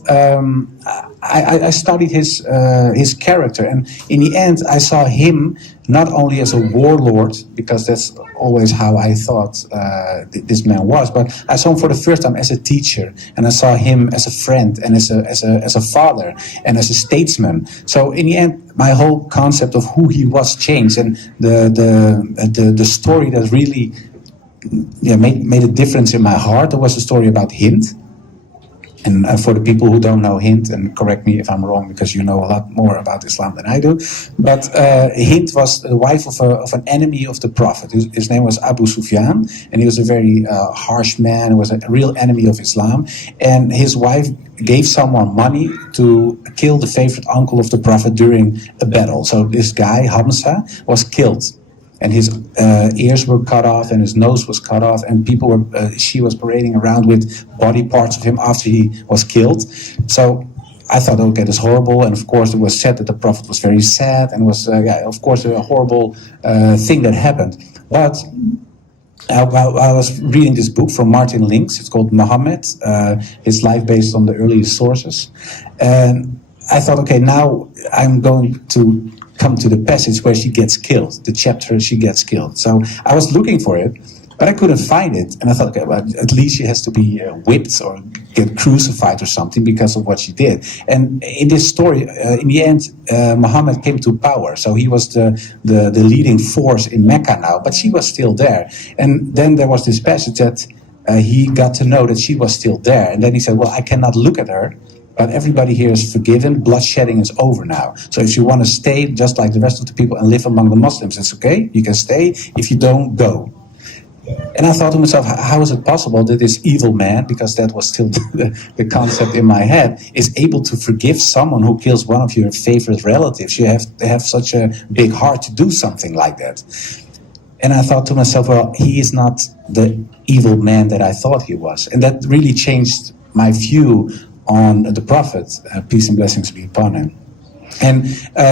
I studied his character, and in the end I saw him not only as a warlord, because that's always how I thought this man was, but I saw him for the first time as a teacher, and I saw him as a friend, and as a father, and as a statesman. So in the end, my whole concept of who he was changed, and the story that really made a difference in my heart, there was a story about Hind. And for the people who don't know Hind, and correct me if I'm wrong, because you know a lot more about Islam than I do, but Hind was the wife of an enemy of the Prophet. His name was Abu Sufyan, and he was a very harsh man. He was a real enemy of Islam. And his wife gave someone money to kill the favorite uncle of the Prophet during a battle. So this guy, Hamza, was killed. And his ears were cut off, and his nose was cut off, and she was parading around with body parts of him after he was killed. So I thought, okay, that's horrible. And of course, it was said that the Prophet was very sad, and was, of course, a horrible thing that happened. But I was reading this book from Martin Links. It's called Muhammad, his life based on the earliest sources. And I thought, okay, now I'm going to come to the passage where she gets killed, the chapter she gets killed. So I was looking for it, but I couldn't find it. And I thought, okay, well, at least she has to be whipped or get crucified or something because of what she did. And in this story, in the end, Muhammad came to power. So he was the leading force in Mecca now, but she was still there. And then there was this passage that he got to know that she was still there. And then he said, well, I cannot look at her, but everybody here is forgiven. Bloodshedding is over now. So if you want to stay just like the rest of the people and live among the Muslims, it's okay. You can stay. If you don't, go. And I thought to myself, how is it possible that this evil man, because that was still the concept in my head, is able to forgive someone who kills one of your favorite relatives? You have to have such a big heart to do something like that. And I thought to myself, well, he is not the evil man that I thought he was. And that really changed my view on the Prophet, peace and blessings be upon him. And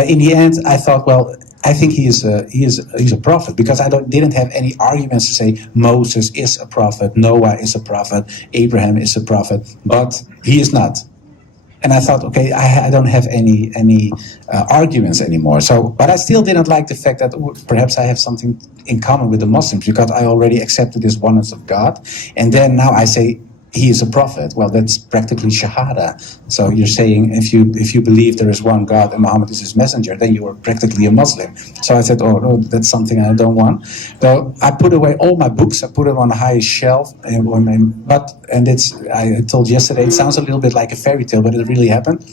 in the end, I thought, well, I think he's a prophet, because I didn't have any arguments to say Moses is a prophet, Noah is a prophet, Abraham is a prophet, but he is not. And I thought, okay, I don't have any arguments anymore. So, but I still didn't like the fact that perhaps I have something in common with the Muslims, because I already accepted this oneness of God, and then now I say he is a prophet. Well, that's practically shahada. So you're saying if you believe there is one God and Muhammad is his messenger, then you are practically a Muslim. So I said, oh no, that's something I don't want. So I put away all my books. I put them on the highest shelf. I told yesterday, it sounds a little bit like a fairy tale, but it really happened.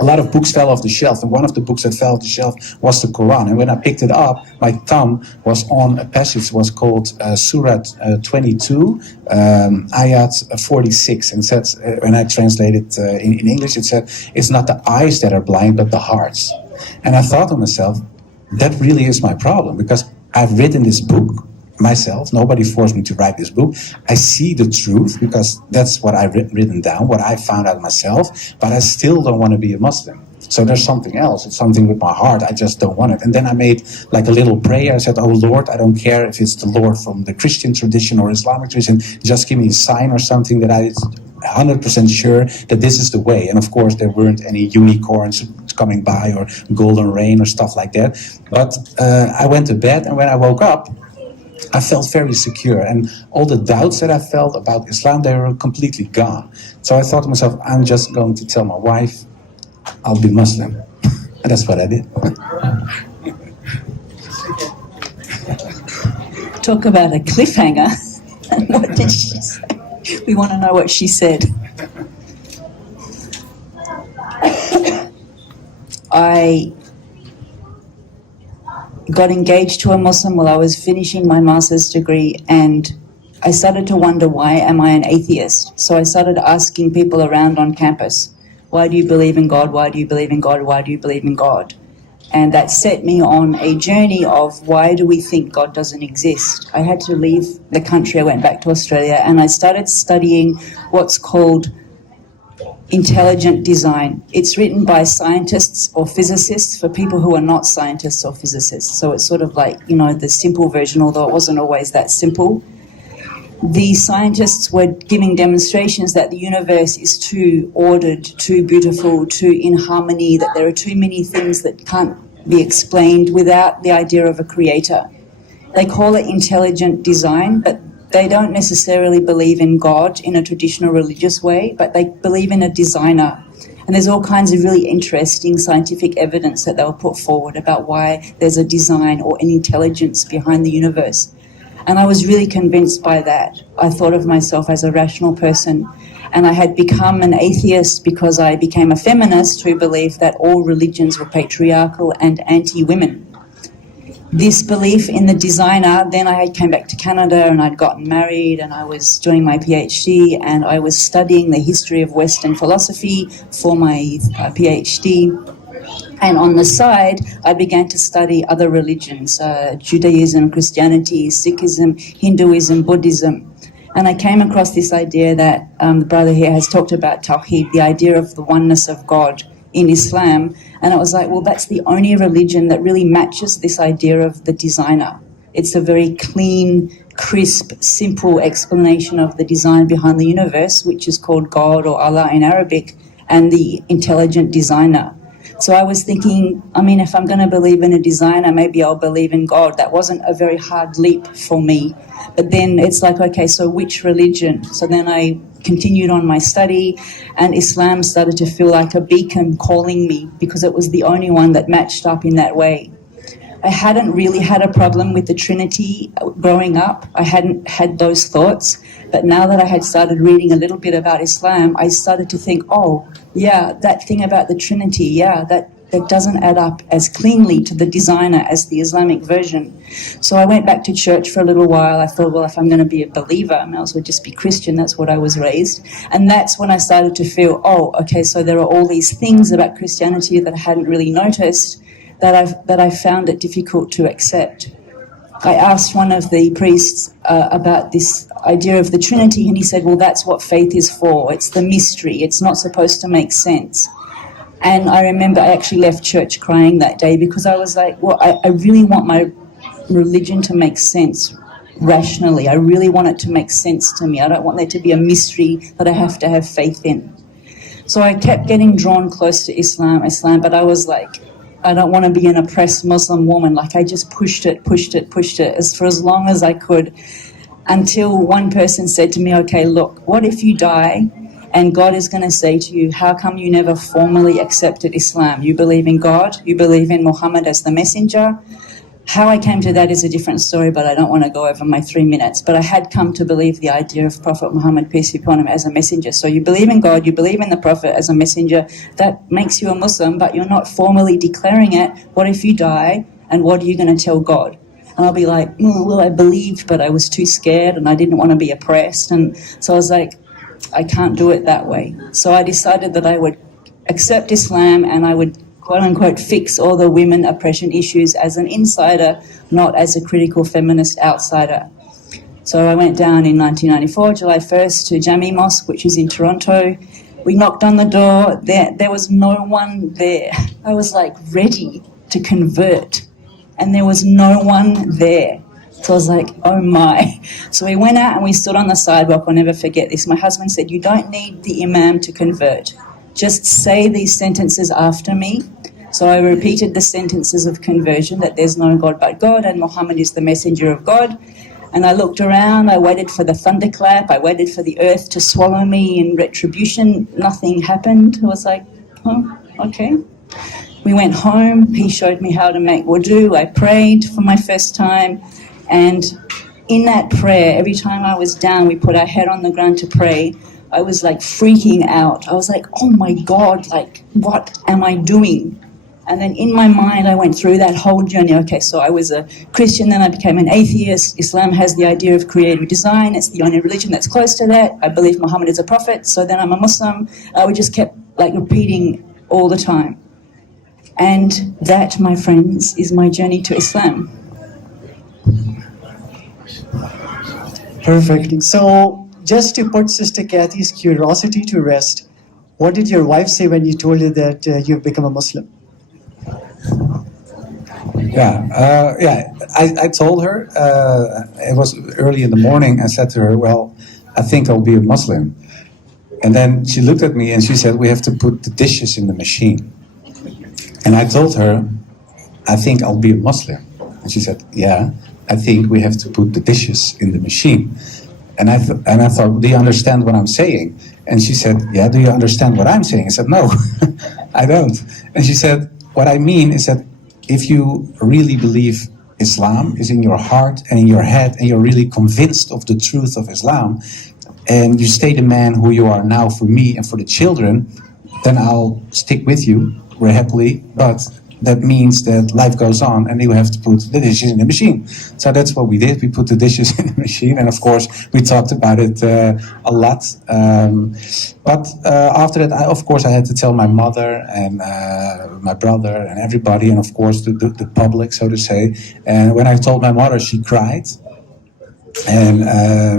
A lot of books fell off the shelf, and one of the books that fell off the shelf was the Quran. And when I picked it up, my thumb was on a passage was called Surah 22, Ayat 46. And said, when I translate it in English, it said, it's not the eyes that are blind, but the hearts. And I thought to myself, that really is my problem, because I've written this book myself. Nobody forced me to write this book. I see the truth, because that's what I've written down, what I found out myself, but I still don't want to be a Muslim. So there's something else. It's something with my heart. I just don't want it. And then I made like a little prayer. I said, oh Lord, I don't care if it's the Lord from the Christian tradition or Islamic tradition. Just give me a sign or something that I'm 100% sure that this is the way. And of course, there weren't any unicorns coming by or golden rain or stuff like that. But I went to bed, and when I woke up, I felt very secure, and all the doubts that I felt about Islam, they were completely gone. So I thought to myself, I'm just going to tell my wife I'll be Muslim. And that's what I did. Talk about a cliffhanger. What did she say? We want to know what she said. I got engaged to a Muslim while I was finishing my master's degree, and I started to wonder, why am I an atheist? So I started asking people around on campus, why do you believe in God? Why do you believe in God? Why do you believe in God? And that set me on a journey of, why do we think God doesn't exist? I had to leave the country. I went back to Australia and I started studying what's called intelligent design. It's written by scientists or physicists for people who are not scientists or physicists. So it's sort of like, you know, the simple version, although it wasn't always that simple. The scientists were giving demonstrations that the universe is too ordered, too beautiful, too in harmony, that there are too many things that can't be explained without the idea of a creator. They call it intelligent design, but they don't necessarily believe in God in a traditional religious way, but they believe in a designer. And there's all kinds of really interesting scientific evidence that they'll put forward about why there's a design or an intelligence behind the universe. And I was really convinced by that. I thought of myself as a rational person. And I had become an atheist because I became a feminist who believed that all religions were patriarchal and anti-women. This belief in the designer, then I came back to Canada and I'd gotten married and I was doing my PhD and I was studying the history of Western philosophy for my PhD. And on the side, I began to study other religions, Judaism, Christianity, Sikhism, Hinduism, Buddhism. And I came across this idea that the brother here has talked about Tawheed, the idea of the oneness of God in Islam. And I was like, well, that's the only religion that really matches this idea of the designer. It's a very clean, crisp, simple explanation of the design behind the universe, which is called God or Allah in Arabic, and the intelligent designer. So I was thinking, I mean, if I'm going to believe in a designer, maybe I'll believe in God. That wasn't a very hard leap for me. But then it's like, okay, so which religion? So then I continued on my study, and Islam started to feel like a beacon calling me because it was the only one that matched up in that way. I hadn't really had a problem with the Trinity growing up. I hadn't had those thoughts. But now that I had started reading a little bit about Islam, I started to think, oh, yeah, that thing about the Trinity, yeah, that doesn't add up as cleanly to the designer as the Islamic version. So I went back to church for a little while. I thought, well, if I'm going to be a believer, I might as well just be Christian. That's what I was raised. And that's when I started to feel, oh, okay, so there are all these things about Christianity that I hadn't really noticed that I found it difficult to accept. I asked one of the priests about this idea of the Trinity, and he said, well, that's what faith is for. It's the mystery. It's not supposed to make sense. And I remember I actually left church crying that day because I was like, well, I really want my religion to make sense rationally. I really want it to make sense to me. I don't want there to be a mystery that I have to have faith in. So I kept getting drawn close to Islam, but I was like, I don't want to be an oppressed Muslim woman. Like I just pushed it for as long as I could, until one person said to me, okay, look, what if you die and God is going to say to you, how come you never formally accepted Islam? You believe in God, you believe in Muhammad as the messenger. How I came to that is a different story, but I don't want to go over my 3 minutes. But I had come to believe the idea of Prophet Muhammad, peace be upon him, as a messenger. So you believe in God, you believe in the Prophet as a messenger. That makes you a Muslim, but you're not formally declaring it. What if you die, and what are you going to tell God? And I'll be like, well, I believed, but I was too scared, and I didn't want to be oppressed. And so I was like, I can't do it that way. So I decided that I would accept Islam, and I would quote-unquote fix all the women oppression issues as an insider, not as a critical feminist outsider. So I went down in 1994, July 1st, to Jami Mosque, which is in Toronto. We knocked on the door. There was no one there. I was like ready to convert, and there was no one there. So I was like, oh my. So we went out and we stood on the sidewalk. I'll never forget this. My husband said, you don't need the imam to convert. Just say these sentences after me. So I repeated the sentences of conversion, that there's no God but God and Muhammad is the messenger of God. And I looked around, I waited for the thunderclap, I waited for the earth to swallow me in retribution. Nothing happened. I was like, oh, okay. We went home, he showed me how to make wudu. I prayed for my first time. And in that prayer, every time I was down, we put our head on the ground to pray. I was like freaking out. I was like, oh my God, like, what am I doing? And then in my mind, I went through that whole journey. Okay, so I was a Christian, then I became an atheist. Islam has the idea of creative design. It's the only religion that's close to that. I believe Muhammad is a prophet, so then I'm a Muslim. We just kept like repeating all the time. And that, my friends, is my journey to Islam. Perfect. So, just to put Sister Kathy's curiosity to rest, what did your wife say when you told her that you've become a Muslim? I told her, it was early in the morning, I said to her, well, I think I'll be a Muslim. And then she looked at me and she said, we have to put the dishes in the machine. And I told her, I think I'll be a Muslim. And she said, yeah, I think we have to put the dishes in the machine. And I thought, do you understand what I'm saying? And she said, yeah, do you understand what I'm saying? I said, no, I don't. And she said, what I mean is that if you really believe Islam is in your heart and in your head, and you're really convinced of the truth of Islam, and you stay the man who you are now for me and for the children, then I'll stick with you very happily. But that means that life goes on and you have to put the dishes in the machine. So that's what we did. We put the dishes in the machine, and of course we talked about it a lot. But after that, I had to tell my mother and my brother and everybody, and of course the public, so to say. And when I told my mother, she cried. And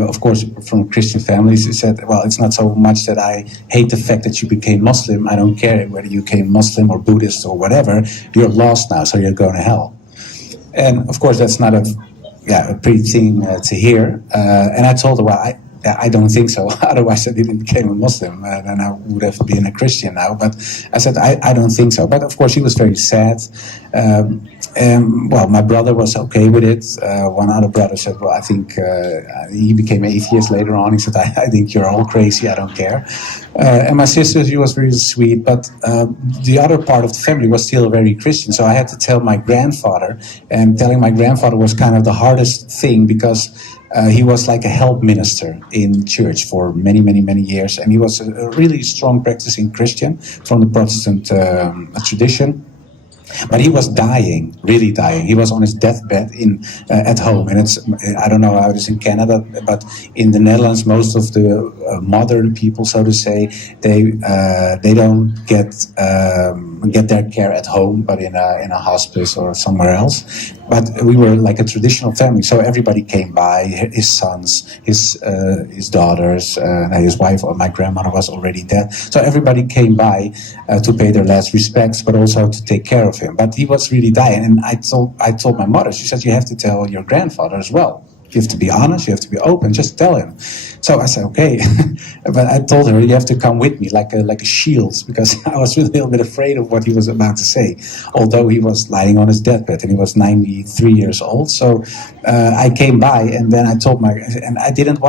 of course, from Christian families, he said, well, it's not so much that I hate the fact that you became Muslim. I don't care whether you became Muslim or Buddhist or whatever. You're lost now, so you're going to hell. And of course, that's not a pretty thing to hear. And I told her, well, I don't think so. Otherwise, I didn't become a Muslim, and I would have been a Christian now. But I said, I don't think so. But of course, she was very sad. Well, my brother was okay with it. One other brother said, well, I think he became atheist later on. He said, I think you're all crazy. I don't care. And my sister, she was very sweet. But the other part of the family was still very Christian. So I had to tell my grandfather. And telling my grandfather was kind of the hardest thing, because he was like a help minister in church for many, many, many years. And he was a really strong practicing Christian from the Protestant tradition. But he was dying, really dying. He was on his deathbed at home. And I don't know how it is in Canada, but in the Netherlands, most of the modern people, so to say, they don't get their care at home, but in a hospice or somewhere else. But we were like a traditional family, so everybody came by. His sons, his daughters, his wife, or my grandmother was already dead. So everybody came by to pay their last respects, but also to take care of him. But he was really dying, and I told my mother. She said, you have to tell your grandfather as well. You have to be honest, you have to be open, just tell him. So I said, okay. But I told her, you have to come with me like a shield, because I was really a little bit afraid of what he was about to say, although he was lying on his deathbed and he was 93 years old. So I came by, and then I told and I didn't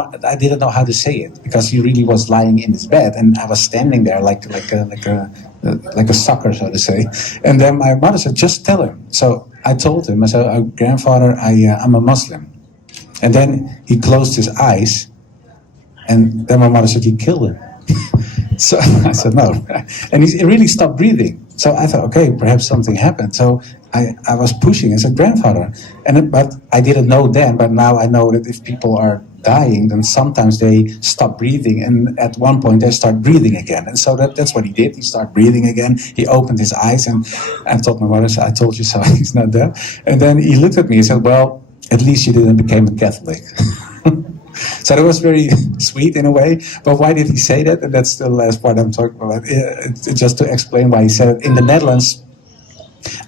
know how to say it, because he really was lying in his bed, and I was standing there like a sucker, so to say. And then my mother said, just tell him. So I told him, I said, oh, grandfather, I'm a Muslim. And then he closed his eyes, and then my mother said, you killed him. So I said, no. And he really stopped breathing. So I thought, okay, perhaps something happened. So I was pushing. I said, grandfather. But I didn't know then, but now I know that if people are dying, then sometimes they stop breathing, and at one point they start breathing again. And so that's what he did. He started breathing again. He opened his eyes, and I told my mother, I told you so, he's not dead. And then he looked at me and said, well, at least you didn't become a Catholic. So that was very sweet in a way. But why did he say that? And that's the last part I'm talking about. Just to explain why he said it. In the Netherlands,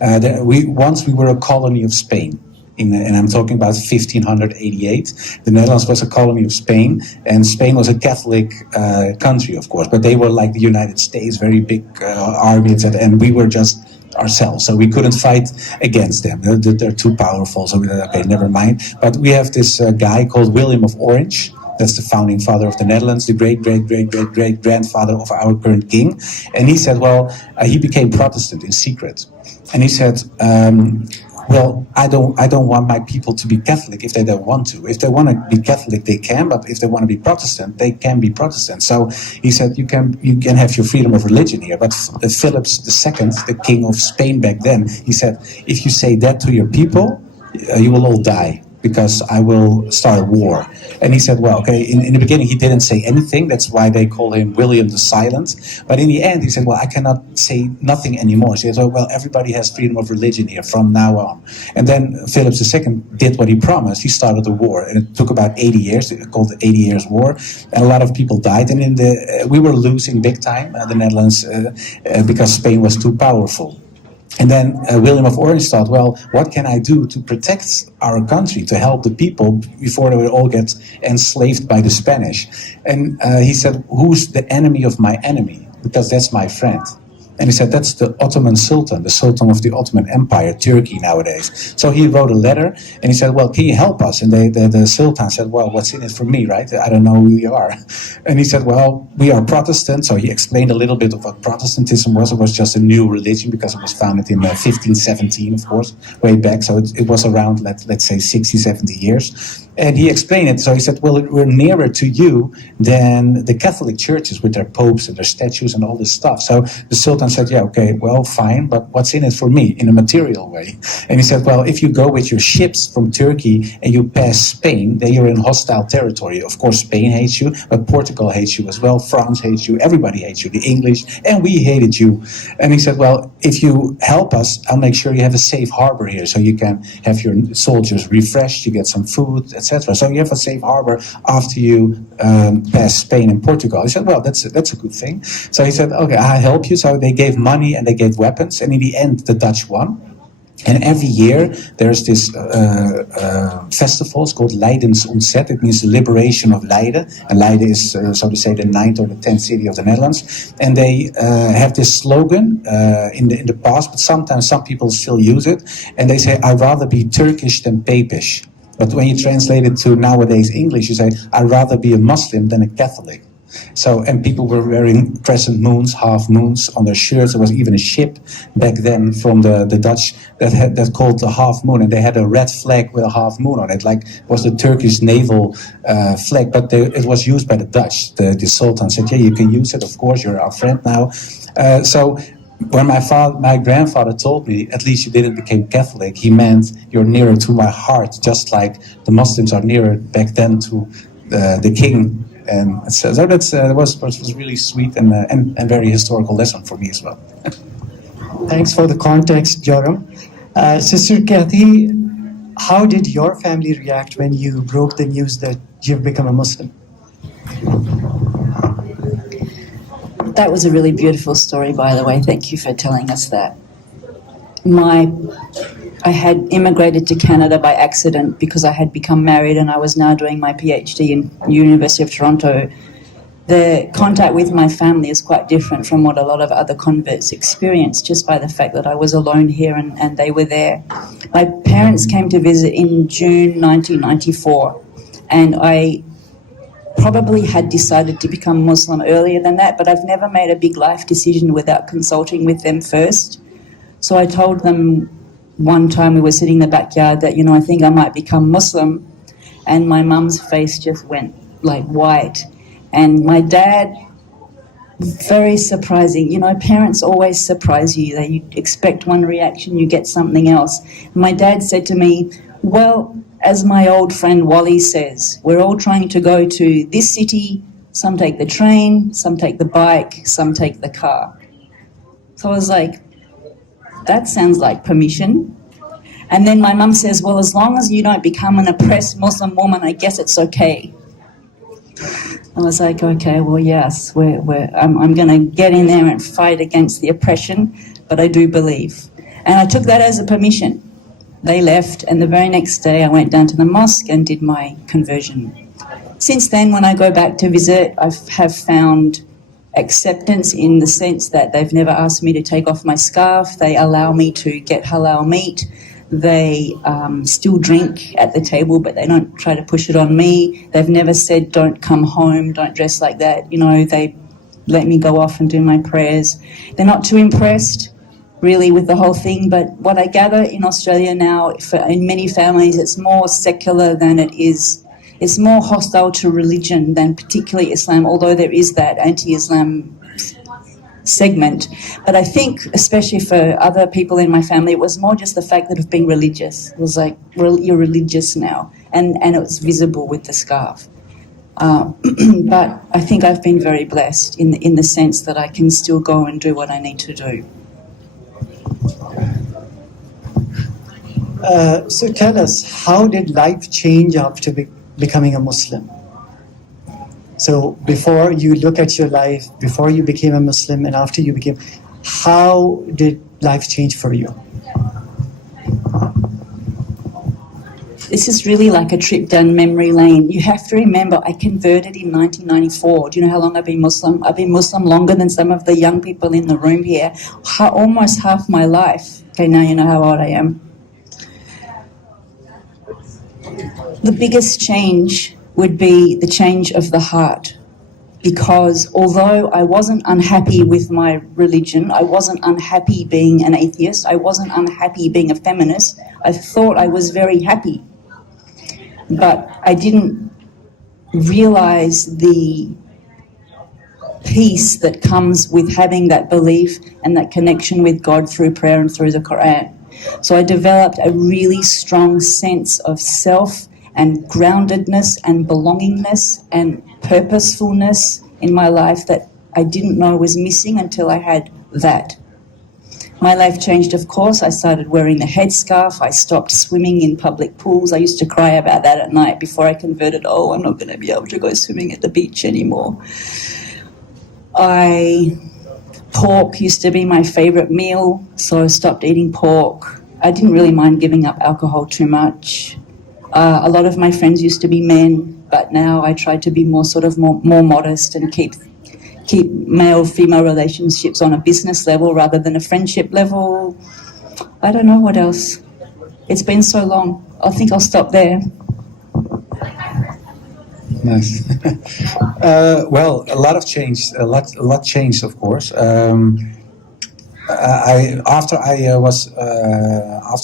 we were a colony of Spain. And I'm talking about 1588. The Netherlands was a colony of Spain, and Spain was a Catholic country, of course. But they were like the United States, very big army, etc. And we were just ourselves, so we couldn't fight against them. They're too powerful, so we thought, okay, never mind. But we have this guy called William of Orange. That's the founding father of the Netherlands, the great-great-great-great-grandfather of our current king. And he said, well, he became Protestant in secret. And he said, well, I don't want my people to be Catholic if they don't want to. If they want to be Catholic, they can, but if they want to be Protestant, they can be Protestant. So he said, you can have your freedom of religion here. But Philip II, the king of Spain back then, he said, if you say that to your people, you will all die, because I will start a war. And he said, well, okay, in the beginning he didn't say anything. That's why they call him William the Silent. But in the end he said, well, I cannot say nothing anymore. So he said, oh, well, everybody has freedom of religion here from now on. And then Philip II did what he promised. He started a war, and it took about 80 years, called the 80 Years' War. And a lot of people died. And we were losing big time, the Netherlands, because Spain was too powerful. And then William of Orange thought, well, what can I do to protect our country, to help the people before they would all get enslaved by the Spanish? And he said, who's the enemy of my enemy? Because that's my friend. And he said, that's the Ottoman Sultan, the Sultan of the Ottoman Empire, Turkey nowadays. So he wrote a letter, and he said, well, can you help us? And the Sultan said, well, what's in it for me, right? I don't know who you are. And he said, well, we are Protestant. So he explained a little bit of what Protestantism was. It was just a new religion, because it was founded in 1517, of course, way back. So it was around, let's say, 60, 70 years. And he explained it. So he said, well, we're nearer to you than the Catholic churches with their popes and their statues and all this stuff. So the Sultan said, yeah, okay, well, fine, but what's in it for me in a material way? And he said, well, if you go with your ships from Turkey and you pass Spain, then you're in hostile territory. Of course, Spain hates you, but Portugal hates you as well. France hates you. Everybody hates you, the English, and we hated you. And he said, well, if you help us, I'll make sure you have a safe harbor here, so you can have your soldiers refreshed, you get some food, etc. So you have a safe harbor after you pass Spain and Portugal. He said, well, that's a good thing. So he said, okay, I'll help you. So they gave money and they gave weapons, and in the end the Dutch won. And every year there's this festival. It's called Leidens Ontzet. It means the liberation of Leiden. And Leiden is, so to say, the 9th or the 10th city of the Netherlands. And they have this slogan in the past, but sometimes some people still use it. And they say, I'd rather be Turkish than Papish. But when you translate it to nowadays English, you say, I'd rather be a Muslim than a Catholic. So, and people were wearing crescent moons, half moons on their shirts. There was even a ship back then from the Dutch that called the half moon, and they had a red flag with a half moon on it, like it was the Turkish naval flag, but it was used by the Dutch. The Sultan said, yeah, you can use it, of course, you're our friend now. So when my grandfather told me, at least you didn't become Catholic, he meant you're nearer to my heart, just like the Muslims are nearer back then to the king. And so that was really sweet and very historical lesson for me as well. Thanks for the context, Joram. Sister Kathy, how did your family react when you broke the news that you've become a Muslim? That was a really beautiful story, by the way. Thank you for telling us that. I had immigrated to Canada by accident because I had become married and I was now doing my PhD in University of Toronto. The contact with my family is quite different from what a lot of other converts experience, just by the fact that I was alone here and they were there. My parents came to visit in June 1994, and I probably had decided to become Muslim earlier than that, but I've never made a big life decision without consulting with them first. So I told them one time, we were sitting in the backyard, that, I think I might become Muslim, and my mum's face just went like white. And my dad, very surprising, parents always surprise you. You expect one reaction, you get something else. My dad said to me, well, as my old friend Wally says, we're all trying to go to this city. Some take the train, some take the bike, some take the car. So I was like, that sounds like permission. And then my mum says, well, as long as you don't become an oppressed Muslim woman, I guess it's okay. I was like, okay, well, yes, I'm going to get in there and fight against the oppression, but I do believe. And I took that as a permission. They left, and the very next day I went down to the mosque and did my conversion. Since then, when I go back to visit, I have found acceptance in the sense that they've never asked me to take off my scarf. They allow me to get halal meat. They still drink at the table, but they don't try to push it on me. They've never said, don't come home, don't dress like that. They let me go off and do my prayers. They're not too impressed, really with the whole thing. But what I gather in Australia now, in many families, it's more secular than it is. It's more hostile to religion than particularly Islam, although there is that anti-Islam segment. But I think, especially for other people in my family, it was more just the fact that of being religious. It was like, well, you're religious now, and it was visible with the scarf. But I think I've been very blessed in the sense that I can still go and do what I need to do. So tell us, how did life change after becoming a Muslim? So before you look at your life, before you became a Muslim and after you became, how did life change for you? This is really like a trip down memory lane. You have to remember, I converted in 1994. Do you know how long I've been Muslim? I've been Muslim longer than some of the young people in the room here. Almost half my life. Okay, now you know how old I am. The biggest change would be the change of the heart, because although I wasn't unhappy with my religion, I wasn't unhappy being an atheist, I wasn't unhappy being a feminist, I thought I was very happy. But I didn't realize the peace that comes with having that belief and that connection with God through prayer and through the Quran. So I developed a really strong sense of self and groundedness and belongingness and purposefulness in my life that I didn't know was missing until I had that. My life changed, of course. I started wearing the headscarf. I stopped swimming in public pools. I used to cry about that at night before I converted. Oh, I'm not going to be able to go swimming at the beach anymore. Pork used to be my favourite meal, so I stopped eating pork. I didn't really mind giving up alcohol too much. A lot of my friends used to be men, but now I try to be more modest and keep male-female relationships on a business level rather than a friendship level. I don't know what else. It's been so long. I think I'll stop there. Nice. Well, a lot changed, of course. After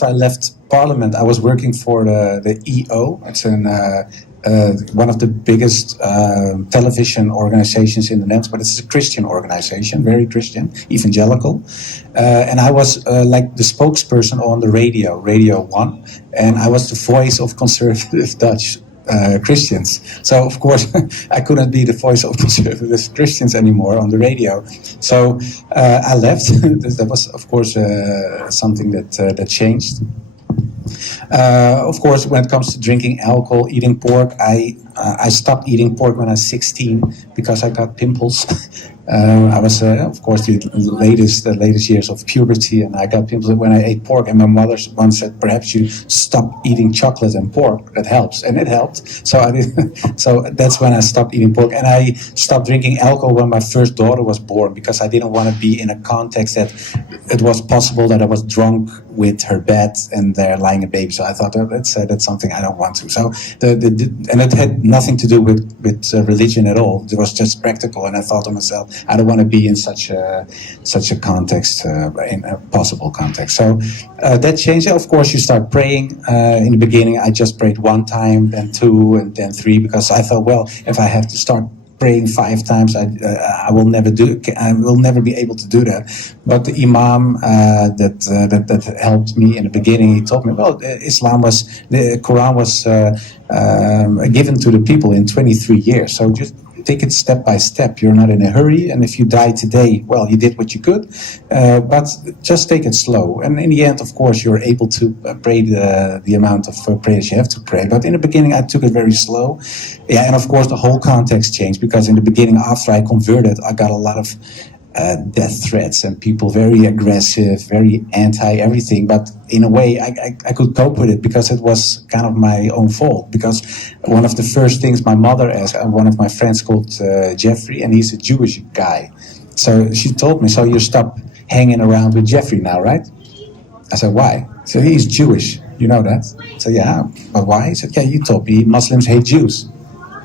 I left Parliament, I was working for the EO. It's one of the biggest television organizations in the Netherlands, but it's a Christian organization, very Christian, evangelical. And I was like the spokesperson on the Radio 1, and I was the voice of conservative Dutch Christians. So of course I couldn't be the voice of conservative Christians anymore on the radio. So I left. That was of course something that changed. Of course, when it comes to drinking alcohol, eating pork, I stopped eating pork when I was 16 because I got pimples. I was, of course, the latest years of puberty, and I got pimples when I ate pork. And my mother once said, "Perhaps you stop eating chocolate and pork. That helps," and it helped. So I did. So that's when I stopped eating pork, and I stopped drinking alcohol when my first daughter was born because I didn't want to be in a context that it was possible that I was drunk with her bed and they're lying a baby. So I thought that's something I don't want to. So and it had nothing to do with religion at all. It was just practical, and I thought to myself, I don't want to be in such a context, in a possible context. So that changed. Of course, you start praying. In the beginning, I just prayed one time, then two, and then three, because I thought, well, if I have to start praying 5 times, I will never be able to do that. But the imam that helped me in the beginning, he told me, well, the Quran was given to the people in 23 years. So just take it step by step. You're not in a hurry, and if you die today, well, you did what you could, but just take it slow. And in the end, of course, you're able to pray the amount of prayers you have to pray. But in the beginning, I took it very slow. Yeah, and of course, the whole context changed, because in the beginning, after I converted, I got a lot of death threats and people very aggressive, very anti-everything. But in a way, I could cope with it because it was kind of my own fault. Because one of the first things my mother asked, one of my friends called Jeffrey, and he's a Jewish guy. So she told me, so you stop hanging around with Jeffrey now, right? I said, why? So he's Jewish, you know that? So yeah, but why? He said, yeah, you told me Muslims hate Jews.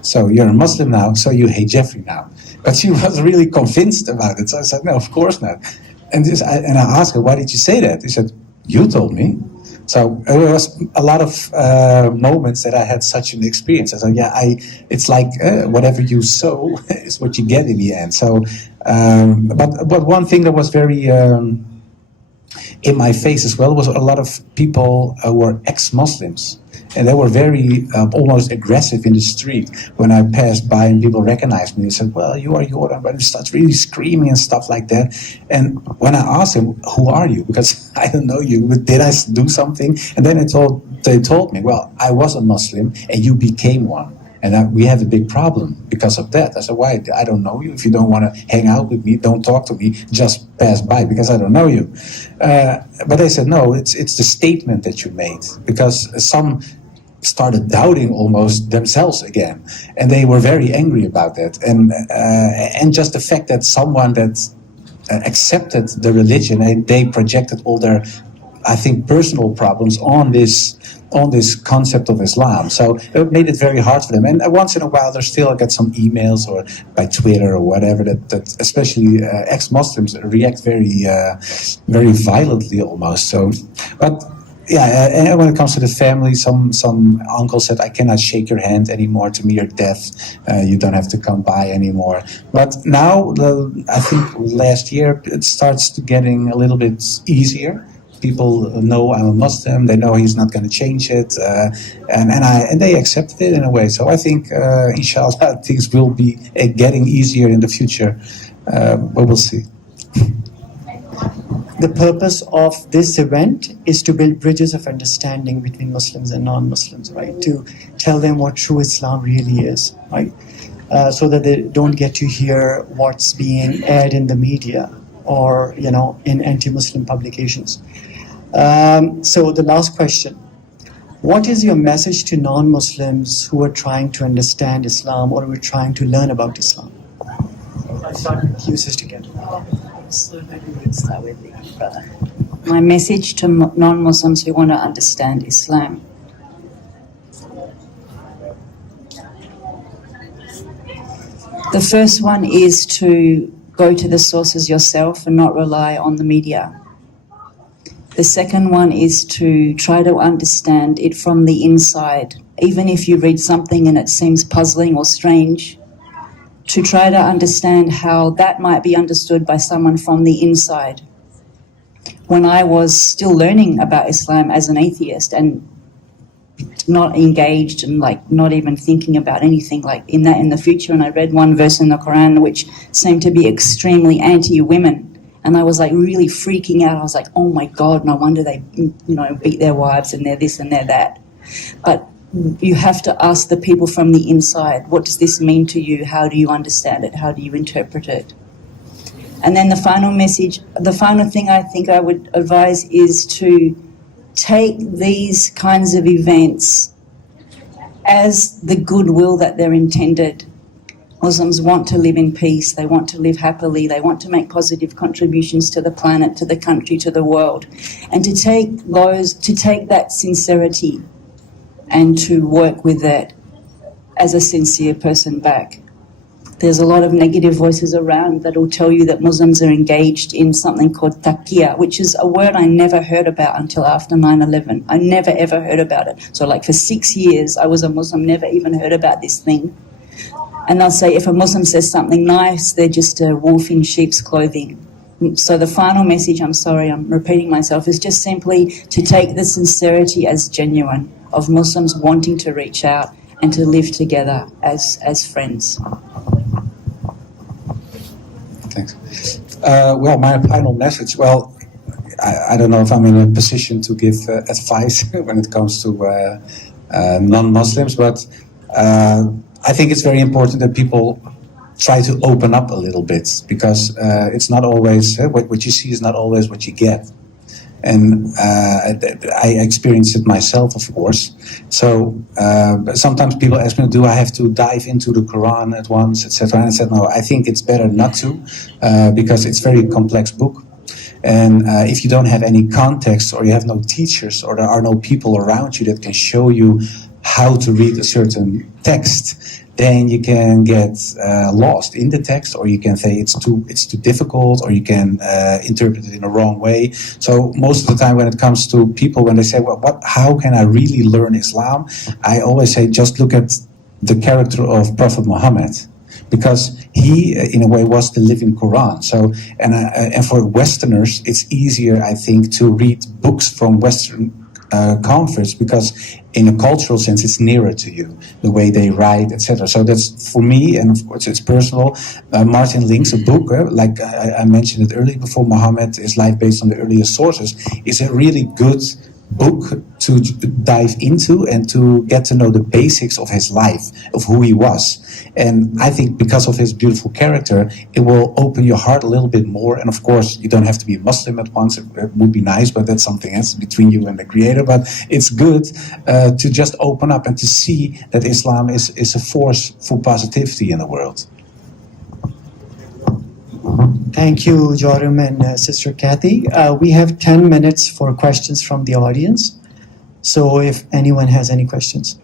So you're a Muslim now, so you hate Jeffrey now. But she was really convinced about it. So I said, no, of course not. And I asked her, why did you say that? He said, you told me. So there was a lot of moments that I had such an experience. I said, it's like whatever you sow is what you get in the end. So, but one thing that was very in my face as well was a lot of people who were ex-Muslims. And they were very almost aggressive in the street when I passed by and people recognized me. They said, well, you are Joram, but they started really screaming and stuff like that. And when I asked him, who are you? Because I don't know you, but did I do something? And then they told me, well, I was a Muslim and you became one. And we have a big problem because of that. I said, why? I don't know you. If you don't want to hang out with me, don't talk to me, just pass by because I don't know you. But they said, no, it's the statement that you made. Because some started doubting almost themselves again. And they were very angry about that. And just the fact that someone that accepted the religion, and they projected all their, I think, personal problems on this concept of Islam. So it made it very hard for them. And once in a while, there still get some emails or by Twitter or whatever that especially ex-Muslims react very violently almost. So, but yeah, and when it comes to the family, some uncle said, I cannot shake your hand anymore. To me, you're deaf. You don't have to come by anymore. But now, I think last year, it starts to getting a little bit easier. People know I'm a Muslim. They know he's not going to change it, and they accepted it in a way. So I think, inshallah, things will be getting easier in the future, but we'll see. The purpose of this event is to build bridges of understanding between Muslims and non-Muslims, right? To tell them what true Islam really is, right? So that they don't get to hear what's being aired in the media or, in anti-Muslim publications. So the last question, what is your message to non-Muslims who are trying to understand Islam or who are trying to learn about Islam? I'll start with you, Sister Ken. My message to non-Muslims who want to understand Islam. The first one is to go to the sources yourself and not rely on the media. The second one is to try to understand it from the inside. Even if you read something and it seems puzzling or strange, to try to understand how that might be understood by someone from the inside. When I was still learning about Islam as an atheist and not engaged and not even thinking about anything in the future, and I read one verse in the Quran which seemed to be extremely anti-women, and I was really freaking out. I was like, oh my God, no wonder they beat their wives and they're this and they're that. But you have to ask the people from the inside, what does this mean to you? How do you understand it? How do you interpret it? And then the final message, the final thing I think I would advise is to take these kinds of events as the goodwill that they're intended. Muslims want to live in peace, they want to live happily, they want to make positive contributions to the planet, to the country, to the world. And to take that sincerity and to work with that as a sincere person back. There's a lot of negative voices around that will tell you that Muslims are engaged in something called taqiyya, which is a word I never heard about until after 9/11. I never ever heard about it. So for 6 years I was a Muslim, never even heard about this thing. And they'll say if a Muslim says something nice, they're just a wolf in sheep's clothing. So the final message, I'm sorry, I'm repeating myself, is just simply to take the sincerity as genuine of Muslims wanting to reach out and to live together as friends. Thanks. Well, my final message, I don't know if I'm in a position to give advice when it comes to non-Muslims, but I think it's very important that people try to open up a little bit, because it's not always, what you see is not always what you get. And I experienced it myself, of course. So sometimes people ask me, do I have to dive into the Quran at once, etc.? And I said, no, I think it's better not to, because it's a very complex book. And if you don't have any context, or you have no teachers, or there are no people around you that can show you how to read a certain text, then you can get lost in the text, or you can say it's too difficult, or you can interpret it in a wrong way. So most of the time when it comes to people, when they say, well, how can I really learn Islam? I always say, just look at the character of Prophet Muhammad, because he, in a way, was the living Quran. So, and for Westerners, it's easier, I think, to read books from Western converts, because in a cultural sense it's nearer to you, the way they write, etc. So that's for me, and of course it's personal. Martin Link's a book, like I mentioned it earlier, Before Muhammad, Is Life Based on the Earliest Sources, is a really good book to dive into and to get to know the basics of his life, of who he was. And I think because of his beautiful character, it will open your heart a little bit more. And of course, you don't have to be a Muslim at once. It would be nice, but that's something else between you and the Creator. But it's good to just open up and to see that Islam is a force for positivity in the world. Thank you, Joram and Sister Kathy. We have 10 minutes for questions from the audience. So if anyone has any questions.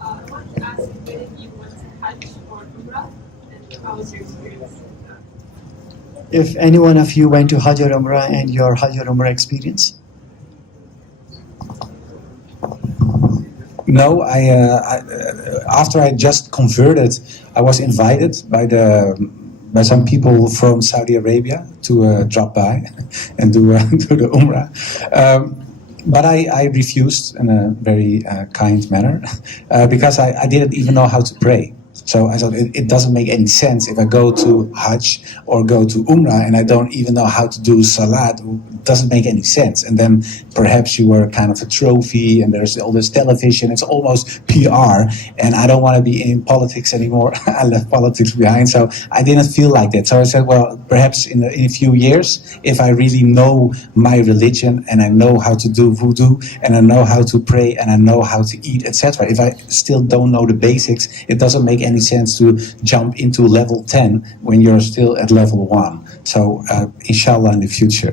I want to ask whether you went to Hajj or Umrah, and how was your experience with that? If any one of you went to Hajj or Umrah and your Hajj or Umrah experience. No, after I just converted, I was invited by some people from Saudi Arabia to drop by and do the Umrah. But I refused in a very kind manner because I didn't even know how to pray. So I thought it doesn't make any sense if I go to Hajj or go to Umrah and I don't even know how to do Salat. It doesn't make any sense. And then perhaps you were kind of a trophy and there's all this television. It's almost PR. And I don't want to be in politics anymore. I left politics behind. So I didn't feel like that. So I said, well, perhaps in a few years, if I really know my religion and I know how to do voodoo and I know how to pray and I know how to eat, etc. If I still don't know the basics, it doesn't make any sense to jump into level 10 when you're still at level 1. So inshallah in the future.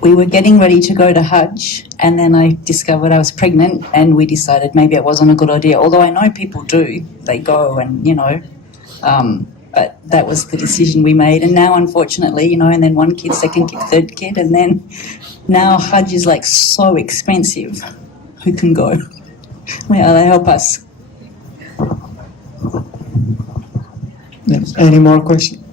We were getting ready to go to Hajj, and then I discovered I was pregnant, and we decided maybe it wasn't a good idea. Although I know people do, they go and, but that was the decision we made. And now, unfortunately, and then one kid, second kid, third kid, and then now Hajj is like so expensive. Who can go? Well, they help us. Any more questions?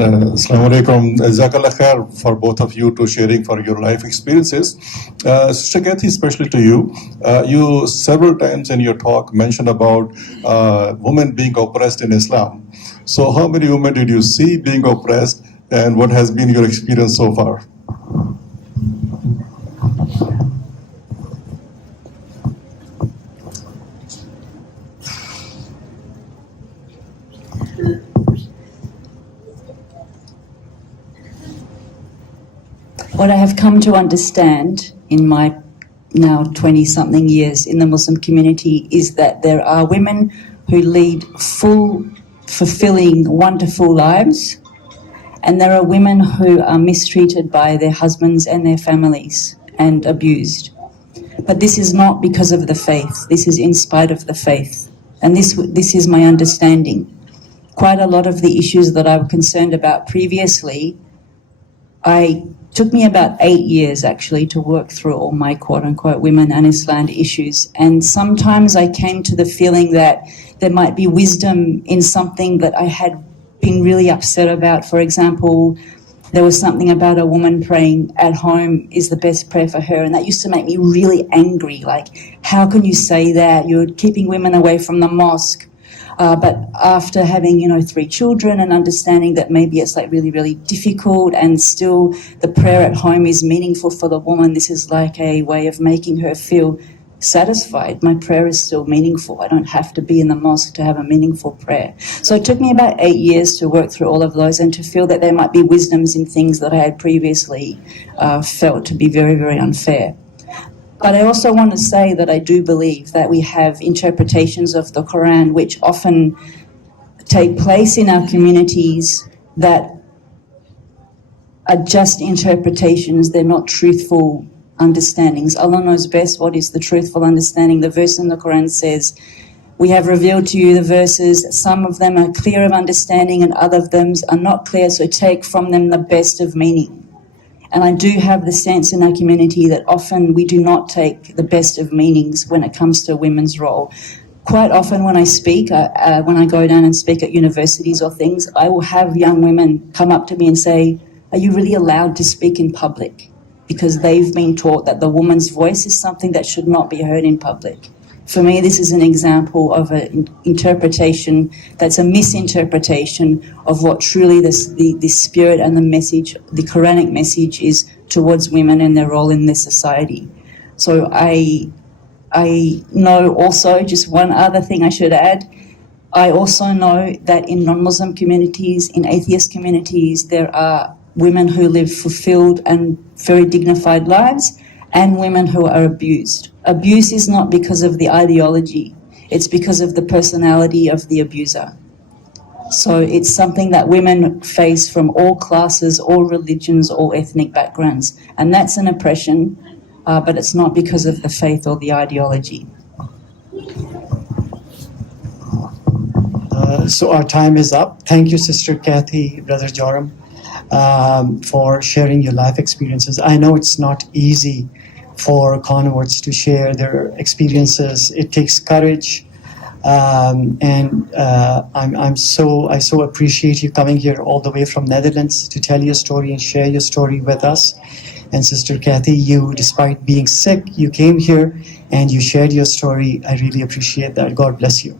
Assalamu alaikum. Jazakallah khair for both of you to sharing for your life experiences. Sister Kathy, especially to you, you several times in your talk mentioned about women being oppressed in Islam. So how many women did you see being oppressed, and what has been your experience so far? What I have come to understand in my now 20-something years in the Muslim community is that there are women who lead full, fulfilling, wonderful lives, and there are women who are mistreated by their husbands and their families and abused. But this is not because of the faith. This is in spite of the faith. And this is my understanding. Quite a lot of the issues that I was concerned about previously, took me about 8 years actually to work through all my quote-unquote women and Islam issues. And sometimes I came to the feeling that there might be wisdom in something that I had been really upset about. For example, there was something about a woman praying at home is the best prayer for her, and that used to make me really angry. Like, how can you say that? You're keeping women away from the mosque. But after having, 3 children and understanding that maybe it's like really, really difficult and still the prayer at home is meaningful for the woman, this is like a way of making her feel satisfied. My prayer is still meaningful. I don't have to be in the mosque to have a meaningful prayer. So it took me about 8 years to work through all of those and to feel that there might be wisdoms in things that I had previously felt to be very, very unfair. But I also want to say that I do believe that we have interpretations of the Quran which often take place in our communities that are just interpretations. They're not truthful understandings. Allah knows best what is the truthful understanding. The verse in the Quran says, "We have revealed to you the verses. Some of them are clear of understanding and other of them are not clear, so take from them the best of meaning." And I do have the sense in our community that often we do not take the best of meanings when it comes to women's role. Quite often when I speak, when I go down and speak at universities or things, I will have young women come up to me and say, "Are you really allowed to speak in public?" Because they've been taught that the woman's voice is something that should not be heard in public. For me, this is an example of an interpretation that's a misinterpretation of what truly the spirit and the message, the Quranic message, is towards women and their role in this society. So I know also, just one other thing I should add, I also know that in non-Muslim communities, in atheist communities, there are women who live fulfilled and very dignified lives, and women who are abused. Abuse is not because of the ideology, it's because of the personality of the abuser. So it's something that women face from all classes, all religions, all ethnic backgrounds. And that's an oppression, but it's not because of the faith or the ideology. So our time is up. Thank you, Sister Kathy, Brother Joram, for sharing your life experiences. I know it's not easy for converts to share their experiences. It takes courage, and I so appreciate you coming here all the way from Netherlands to tell your story and share your story with us. And Sister Kathy, you, despite being sick, you came here and you shared your story. I really appreciate that. God bless you.